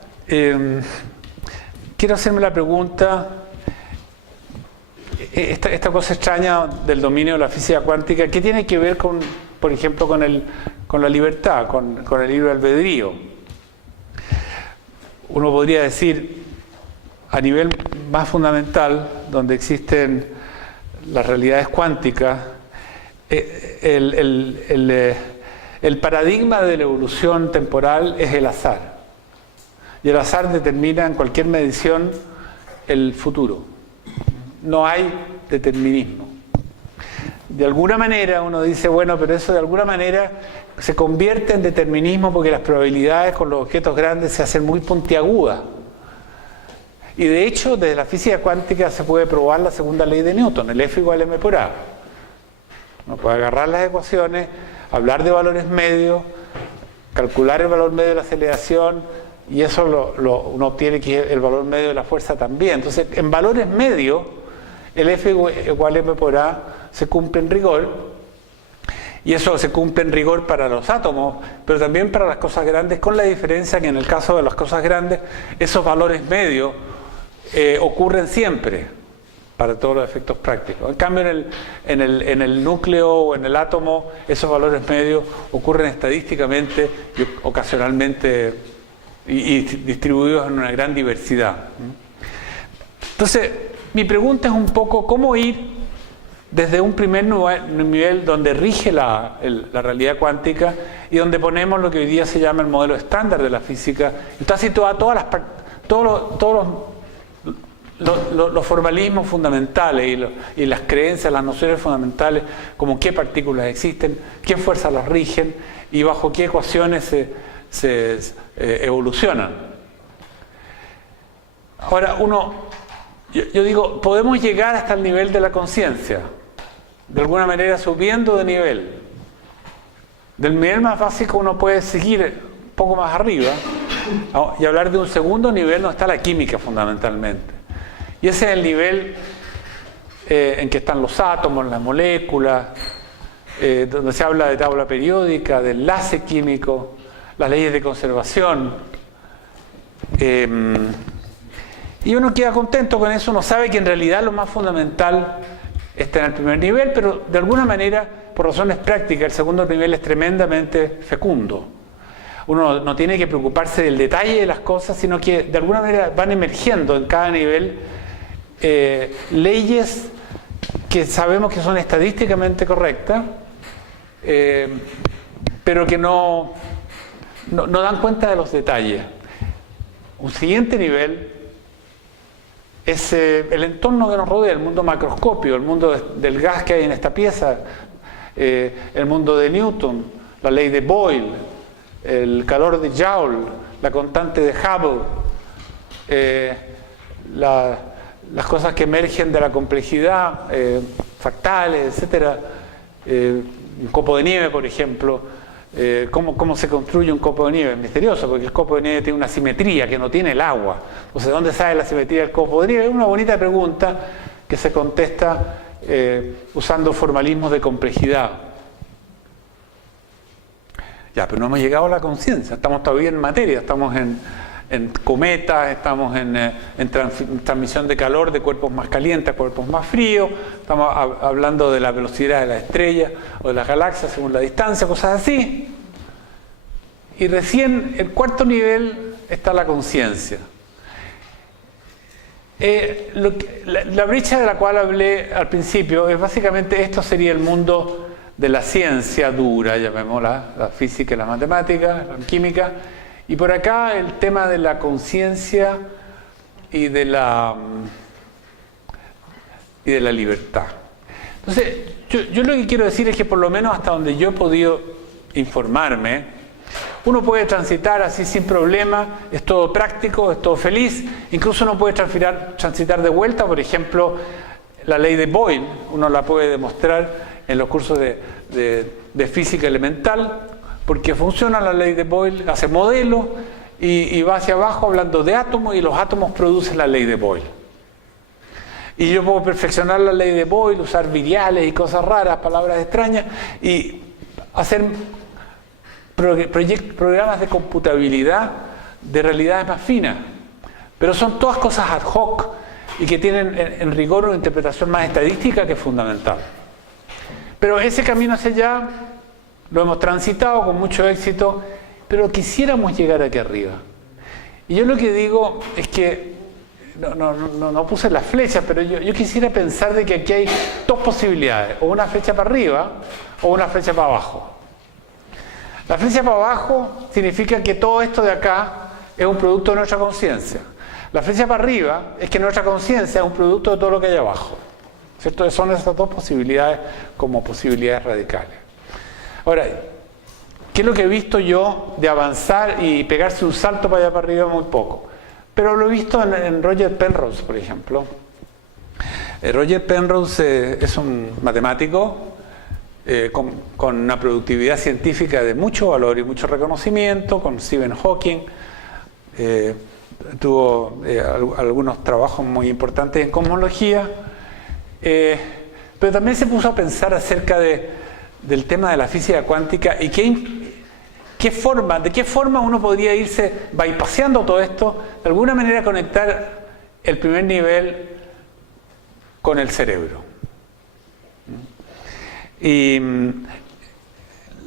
quiero hacerme la pregunta, esta cosa extraña del dominio de la física cuántica, ¿qué tiene que ver con, por ejemplo, con la libertad, con el libre albedrío? Uno podría decir, a nivel más fundamental, donde existen las realidades cuánticas, el paradigma de la evolución temporal es el azar. Y el azar determina en cualquier medición el futuro. No hay determinismo. De alguna manera uno dice, bueno, pero eso de alguna manera se convierte en determinismo porque las probabilidades con los objetos grandes se hacen muy puntiagudas. Y de hecho, desde la física cuántica se puede probar la segunda ley de Newton, el F igual a m por A. Uno puede agarrar las ecuaciones, hablar de valores medios, calcular el valor medio de la aceleración, y eso uno obtiene que el valor medio de la fuerza también. Entonces, en valores medios, el F igual a m por A se cumple en rigor, y eso se cumple en rigor para los átomos, pero también para las cosas grandes, con la diferencia que en el caso de las cosas grandes, esos valores medios ocurren siempre para todos los efectos prácticos. En cambio, en el núcleo o en el átomo, esos valores medios ocurren estadísticamente y ocasionalmente y distribuidos en una gran diversidad. Entonces, mi pregunta es un poco cómo ir desde un primer nivel donde rige la realidad cuántica y donde ponemos lo que hoy día se llama el modelo estándar de la física. Está situada todos los formalismos fundamentales y las creencias, las nociones fundamentales, como qué partículas existen, qué fuerzas las rigen y bajo qué ecuaciones se evolucionan. Ahora, yo digo, podemos llegar hasta el nivel de la conciencia, de alguna manera subiendo de nivel. Del nivel más básico uno puede seguir un poco más arriba y hablar de un segundo nivel donde está la química fundamentalmente. Y ese es el nivel en que están los átomos, las moléculas, donde se habla de tabla periódica, de enlace químico, las leyes de conservación. Y uno queda contento con eso, uno sabe que en realidad lo más fundamental está en el primer nivel, pero de alguna manera, por razones prácticas, el segundo nivel es tremendamente fecundo. Uno no tiene que preocuparse del detalle de las cosas, sino que de alguna manera van emergiendo en cada nivel leyes que sabemos que son estadísticamente correctas, pero que no dan cuenta de los detalles. Un siguiente nivel es el entorno que nos rodea, el mundo macroscópico, el mundo del gas que hay en esta pieza, el mundo de Newton, la ley de Boyle, el calor de Joule, la constante de Hubble, las cosas que emergen de la complejidad, fractales, etcétera, un copo de nieve, por ejemplo. ¿Cómo se construye un copo de nieve? Es misterioso, porque el copo de nieve tiene una simetría que no tiene el agua. Entonces, ¿de dónde sale la simetría del copo de nieve? Es una bonita pregunta que se contesta usando formalismos de complejidad. Ya, pero no hemos llegado a la conciencia, estamos todavía en materia, estamos en cometas, estamos en transmisión de calor de cuerpos más calientes a cuerpos más fríos, estamos hablando de la velocidad de las estrellas o de las galaxias según la distancia, cosas así. y recién el cuarto nivel está la conciencia. La brecha de la cual hablé al principio es básicamente, esto sería el mundo de la ciencia dura, llamémosla, la física y la matemática, la química, y por acá el tema de la conciencia y de la libertad. Entonces, yo lo que quiero decir es que por lo menos hasta donde yo he podido informarme, uno puede transitar así sin problema, es todo práctico, es todo feliz, incluso uno puede transitar de vuelta, por ejemplo, la ley de Boyle, uno la puede demostrar en los cursos de física elemental, porque funciona la ley de Boyle, hace modelo y va hacia abajo hablando de átomos, y los átomos producen la ley de Boyle. Y yo puedo perfeccionar la ley de Boyle, usar viriales y cosas raras, palabras extrañas, y hacer programas de computabilidad de realidades más finas. Pero son todas cosas ad hoc y que tienen en rigor una interpretación más estadística que fundamental. Pero ese camino hacia allá lo hemos transitado con mucho éxito, pero quisiéramos llegar aquí arriba. Y yo lo que digo es que no puse las flechas, pero yo quisiera pensar de que aquí hay dos posibilidades, o una flecha para arriba o una flecha para abajo. La flecha para abajo significa que todo esto de acá es un producto de nuestra conciencia. La flecha para arriba es que nuestra conciencia es un producto de todo lo que hay abajo, ¿cierto? Son esas dos posibilidades como posibilidades radicales. Ahora, ¿qué es lo que he visto yo de avanzar y pegarse un salto para allá para arriba? Muy poco. Pero lo he visto en Roger Penrose, por ejemplo. Roger Penrose es un matemático con una productividad científica de mucho valor y mucho reconocimiento, con Stephen Hawking. Tuvo algunos trabajos muy importantes en cosmología, pero también se puso a pensar acerca del tema de la física cuántica y de qué forma uno podría irse bypaseando todo esto, de alguna manera conectar el primer nivel con el cerebro. Y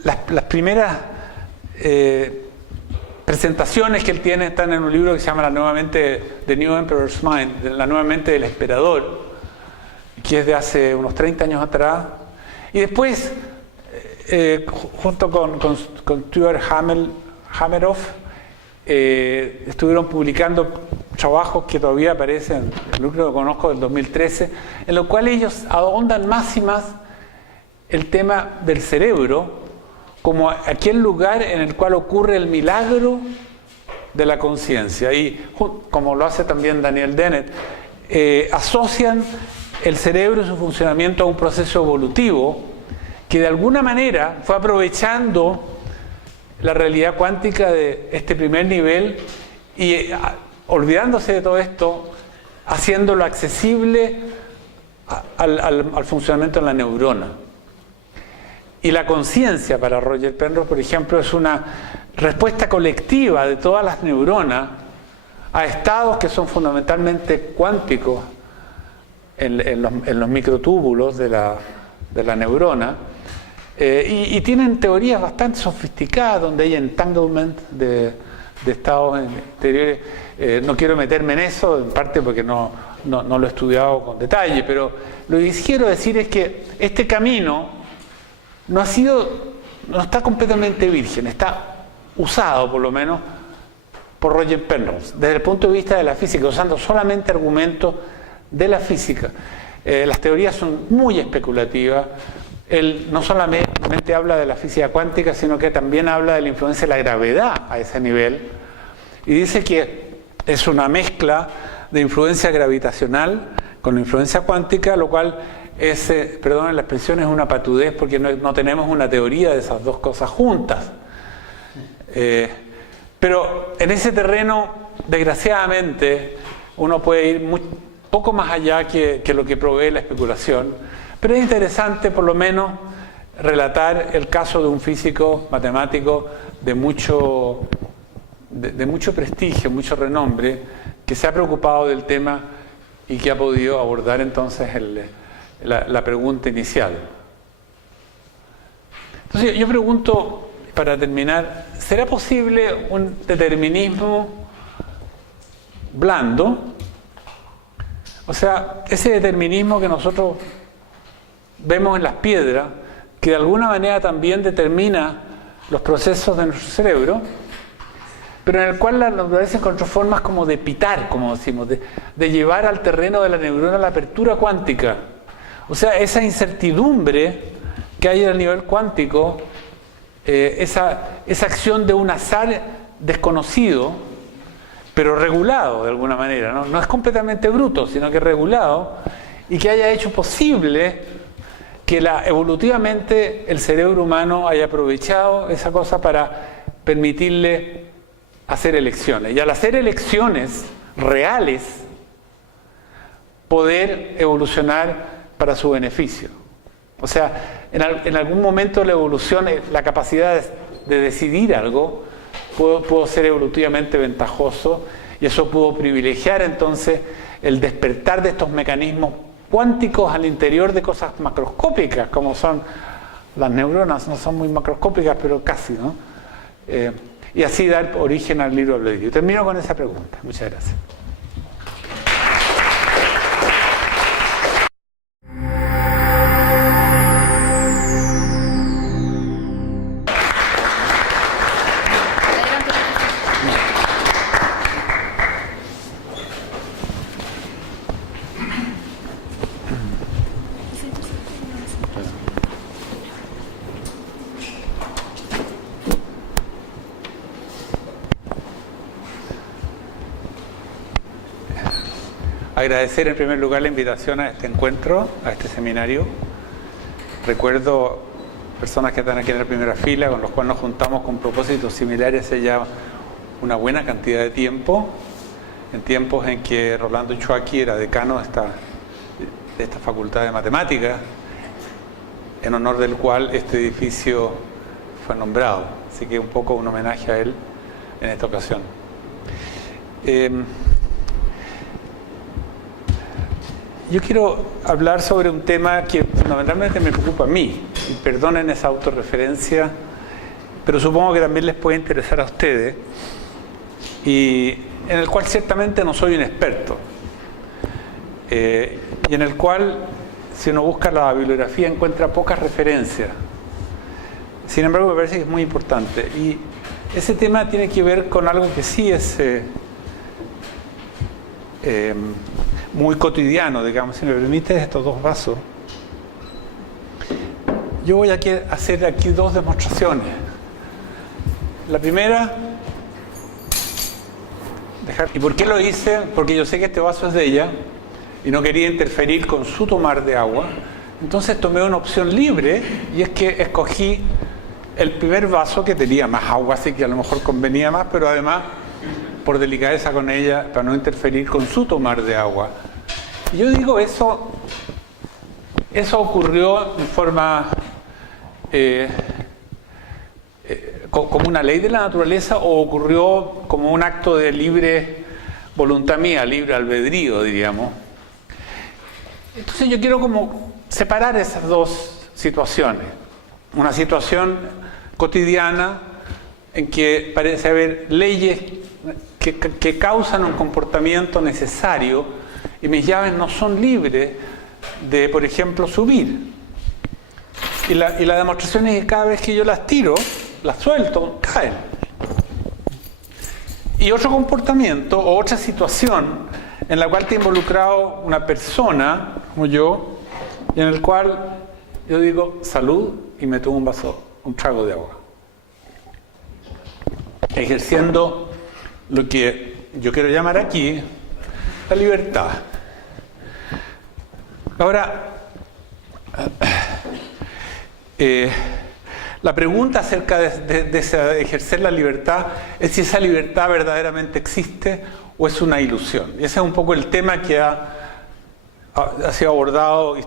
las primeras presentaciones que él tiene están en un libro que se llama La nueva mente, The New Emperor's Mind, La nueva mente del emperador, que es de hace unos 30 años atrás. Y después, junto con Stuart Hameroff, estuvieron publicando trabajos que todavía aparecen, el único que conozco del 2013, en lo cual ellos ahondan más y más el tema del cerebro como aquel lugar en el cual ocurre el milagro de la conciencia. Y como lo hace también Daniel Dennett, asocian el cerebro y su funcionamiento a un proceso evolutivo que de alguna manera fue aprovechando la realidad cuántica de este primer nivel y olvidándose de todo esto, haciéndolo accesible al funcionamiento de la neurona. Y la conciencia para Roger Penrose, por ejemplo, es una respuesta colectiva de todas las neuronas a estados que son fundamentalmente cuánticos en los microtúbulos de la neurona, y tienen teorías bastante sofisticadas donde hay entanglement de estados interiores. No quiero meterme en eso, en parte porque no lo he estudiado con detalle, pero lo que quiero decir es que este camino no está completamente virgen, está usado por lo menos por Roger Penrose desde el punto de vista de la física, usando solamente argumentos de la física. Las teorías son muy especulativas. Él no solamente habla de la física cuántica, sino que también habla de la influencia de la gravedad a ese nivel, y dice que es una mezcla de influencia gravitacional con influencia cuántica, lo cual perdonen la expresión, es una patudez porque no tenemos una teoría de esas dos cosas juntas. Pero en ese terreno, desgraciadamente, uno puede ir poco más allá que lo que provee la especulación. Pero es interesante, por lo menos, relatar el caso de un físico matemático de mucho prestigio, mucho renombre, que se ha preocupado del tema y que ha podido abordar entonces la pregunta inicial. Entonces yo pregunto, para terminar, ¿será posible un determinismo blando? O sea, ese determinismo que nosotros vemos en las piedras, que de alguna manera también determina los procesos de nuestro cerebro, pero en el cual la naturaleza encontró formas como de pitar, como decimos, de llevar al terreno de la neurona la apertura cuántica. O sea, esa incertidumbre que hay a nivel cuántico, esa acción de un azar desconocido, pero regulado de alguna manera, ¿no? No es completamente bruto, sino que regulado, y que haya hecho posible que evolutivamente el cerebro humano haya aprovechado esa cosa para permitirle hacer elecciones. Y al hacer elecciones reales, poder evolucionar para su beneficio. O sea, en algún momento de la evolución, la capacidad de decidir algo pudo ser evolutivamente ventajoso, y eso pudo privilegiar entonces el despertar de estos mecanismos cuánticos al interior de cosas macroscópicas, como son las neuronas. No son muy macroscópicas, pero casi, ¿no? Y así dar origen al libro albedrío. Termino con esa pregunta. Muchas gracias. Agradecer en primer lugar la invitación a este encuentro, a este seminario. Recuerdo personas que están aquí en la primera fila, con los cuales nos juntamos con propósitos similares hace ya una buena cantidad de tiempo, en tiempos en que Rolando Chuaki era decano de esta facultad de matemáticas, en honor del cual este edificio fue nombrado. Así que un poco un homenaje a él en esta ocasión. Yo quiero hablar sobre un tema que fundamentalmente me preocupa a mí, y perdonen esa autorreferencia, pero supongo que también les puede interesar a ustedes, y en el cual ciertamente no soy un experto, y en el cual, si uno busca la bibliografía, encuentra pocas referencias. Sin embargo, me parece que es muy importante, y ese tema tiene que ver con algo que sí es muy cotidiano, digamos. Si me permites, estos dos vasos. Yo voy a hacer aquí dos demostraciones. La primera, ¿y por qué lo hice? Porque yo sé que este vaso es de ella y no quería interferir con su tomar de agua. Entonces tomé una opción libre, y es que escogí el primer vaso que tenía más agua, así que a lo mejor convenía más, pero además por delicadeza con ella, para no interferir con su tomar de agua. Y yo digo, eso ocurrió en forma como una ley de la naturaleza, o ocurrió como un acto de libre voluntad mía, libre albedrío, diríamos. Entonces yo quiero como separar esas dos situaciones. Una situación cotidiana en que parece haber leyes que causan un comportamiento necesario, y mis llaves no son libres de, por ejemplo, subir. Y la demostración es que cada vez que yo las tiro, las suelto, caen. Y otro comportamiento o otra situación en la cual está involucrado una persona como yo, y en el cual yo digo salud y me tomo un trago de agua, ejerciendo lo que yo quiero llamar aquí la libertad. Ahora, la pregunta acerca de ejercer la libertad es si esa libertad verdaderamente existe o es una ilusión. Y ese es un poco el tema que ha sido abordado.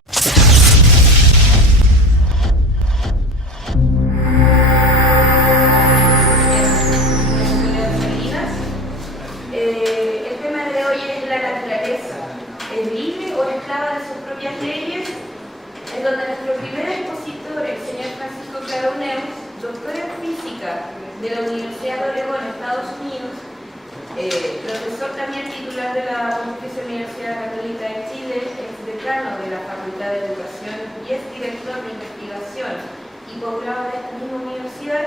Donde nuestro primer expositor, el señor Francisco Claro Neus, doctor en física de la Universidad de Oregón, Estados Unidos, profesor también titular de la Pontificia Universidad Católica de Chile, ex decano de la Facultad de Educación y es director de investigación y posgrado de esta misma universidad,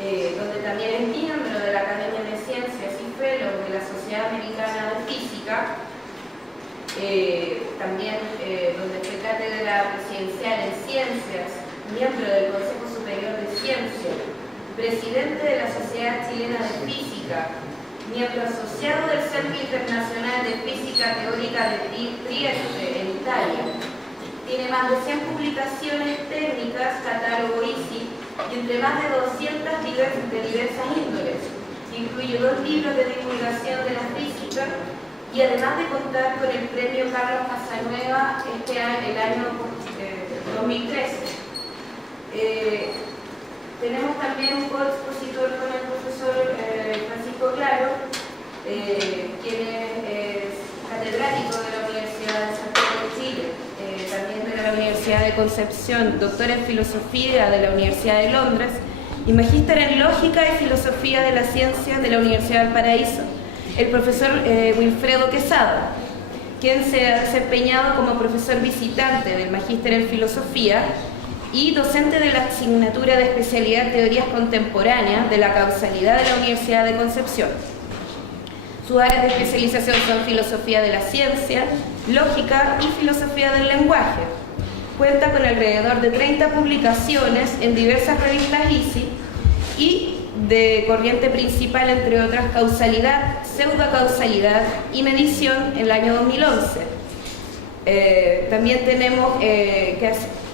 donde también es miembro de la Academia de Ciencias y fellow de la Sociedad Americana de Física, también donde fue cátedra presidencial en Ciencias, miembro del Consejo Superior de Ciencia, presidente de la Sociedad Chilena de Física, miembro asociado del Centro Internacional de Física Teórica de Trieste, en Italia. Tiene más de 100 publicaciones técnicas, catálogo ISI, y entre más de 200 de diversas índoles. Incluye 2 libros de divulgación de la física y además de contar con el premio Carlos Casanueva el año 2013. Tenemos también un coexpositor con el profesor Francisco Claro, quien es catedrático de la Universidad de Santiago de Chile, también de la Universidad de Concepción, doctor en Filosofía de la Universidad de Londres y magíster en Lógica y Filosofía de la Ciencia de la Universidad del Paraíso, el profesor Wilfredo Quesada, quien se ha desempeñado como profesor visitante del magíster en Filosofía y docente de la asignatura de especialidad en Teorías Contemporáneas de la Causalidad de la Universidad de Concepción. Sus áreas de especialización son Filosofía de la Ciencia, Lógica y Filosofía del Lenguaje. Cuenta con alrededor de 30 publicaciones en diversas revistas ISI y de corriente principal, entre otras, Causalidad, Pseudocausalidad y Medición en el año 2011. También tenemos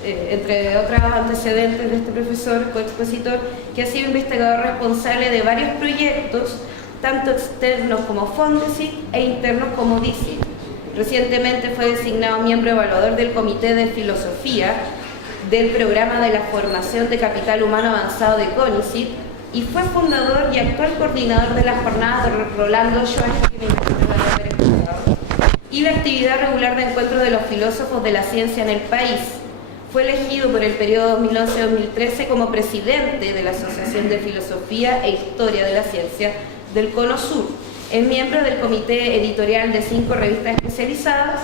entre otros antecedentes de este profesor coexpositor, que ha sido investigador responsable de varios proyectos, tanto externos como Fondesit e internos como DICIT. Recientemente fue designado miembro evaluador del Comité de Filosofía del Programa de la Formación de Capital Humano Avanzado de CONICET y fue fundador y actual coordinador de las jornadas de Rolando Schwartz y la actividad regular de encuentros de los filósofos de la ciencia en el país. Fue elegido por el periodo 2011-2013 como presidente de la Asociación de Filosofía e Historia de la Ciencia del Cono Sur. Es miembro del comité editorial de 5 revistas especializadas.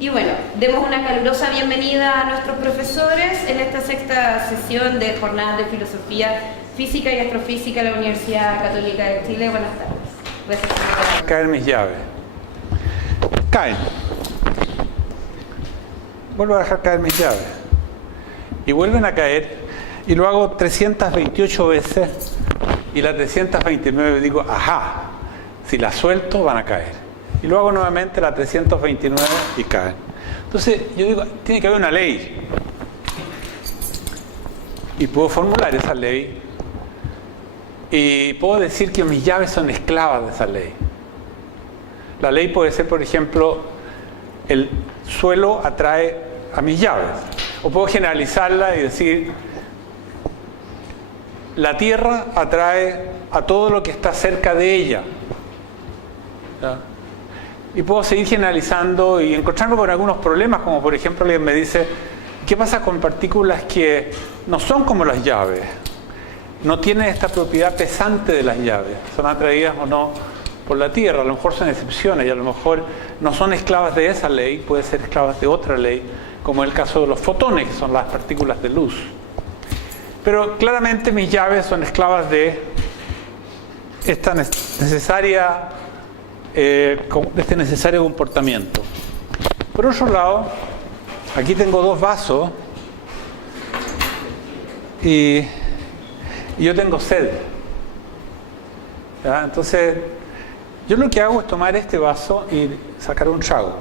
Y bueno, demos una calurosa bienvenida a nuestros profesores en esta 6ª sesión de jornadas de Filosofía, Física y Astrofísica de la Universidad Católica de Chile. Buenas tardes. Gracias. Caen mis llaves. Caen. Vuelvo a dejar caer mis llaves. Y vuelven a caer, y lo hago 328 veces, y la 329 digo, ajá, si la suelto van a caer. Y lo hago nuevamente la 329 y caen. Entonces yo digo, tiene que haber una ley. Y puedo formular esa ley, y puedo decir que mis llaves son esclavas de esa ley. La ley puede ser, por ejemplo, el suelo atrae a mis llaves. O puedo generalizarla y decir, la tierra atrae a todo lo que está cerca de ella. ¿Ya? Y puedo seguir generalizando y encontrarme con algunos problemas, como por ejemplo alguien me dice, ¿qué pasa con partículas que no son como las llaves? No tienen esta propiedad pesante de las llaves, son atraídas o no por la tierra, a lo mejor son excepciones y a lo mejor no son esclavas de esa ley, pueden ser esclavas de otra ley, como el caso de los fotones, que son las partículas de luz. Pero claramente mis llaves son esclavas de esta necesaria, de este necesario comportamiento. Por otro lado, aquí tengo 2 vasos y yo tengo sed. ¿Ya? Entonces, yo lo que hago es tomar este vaso y sacar un trago.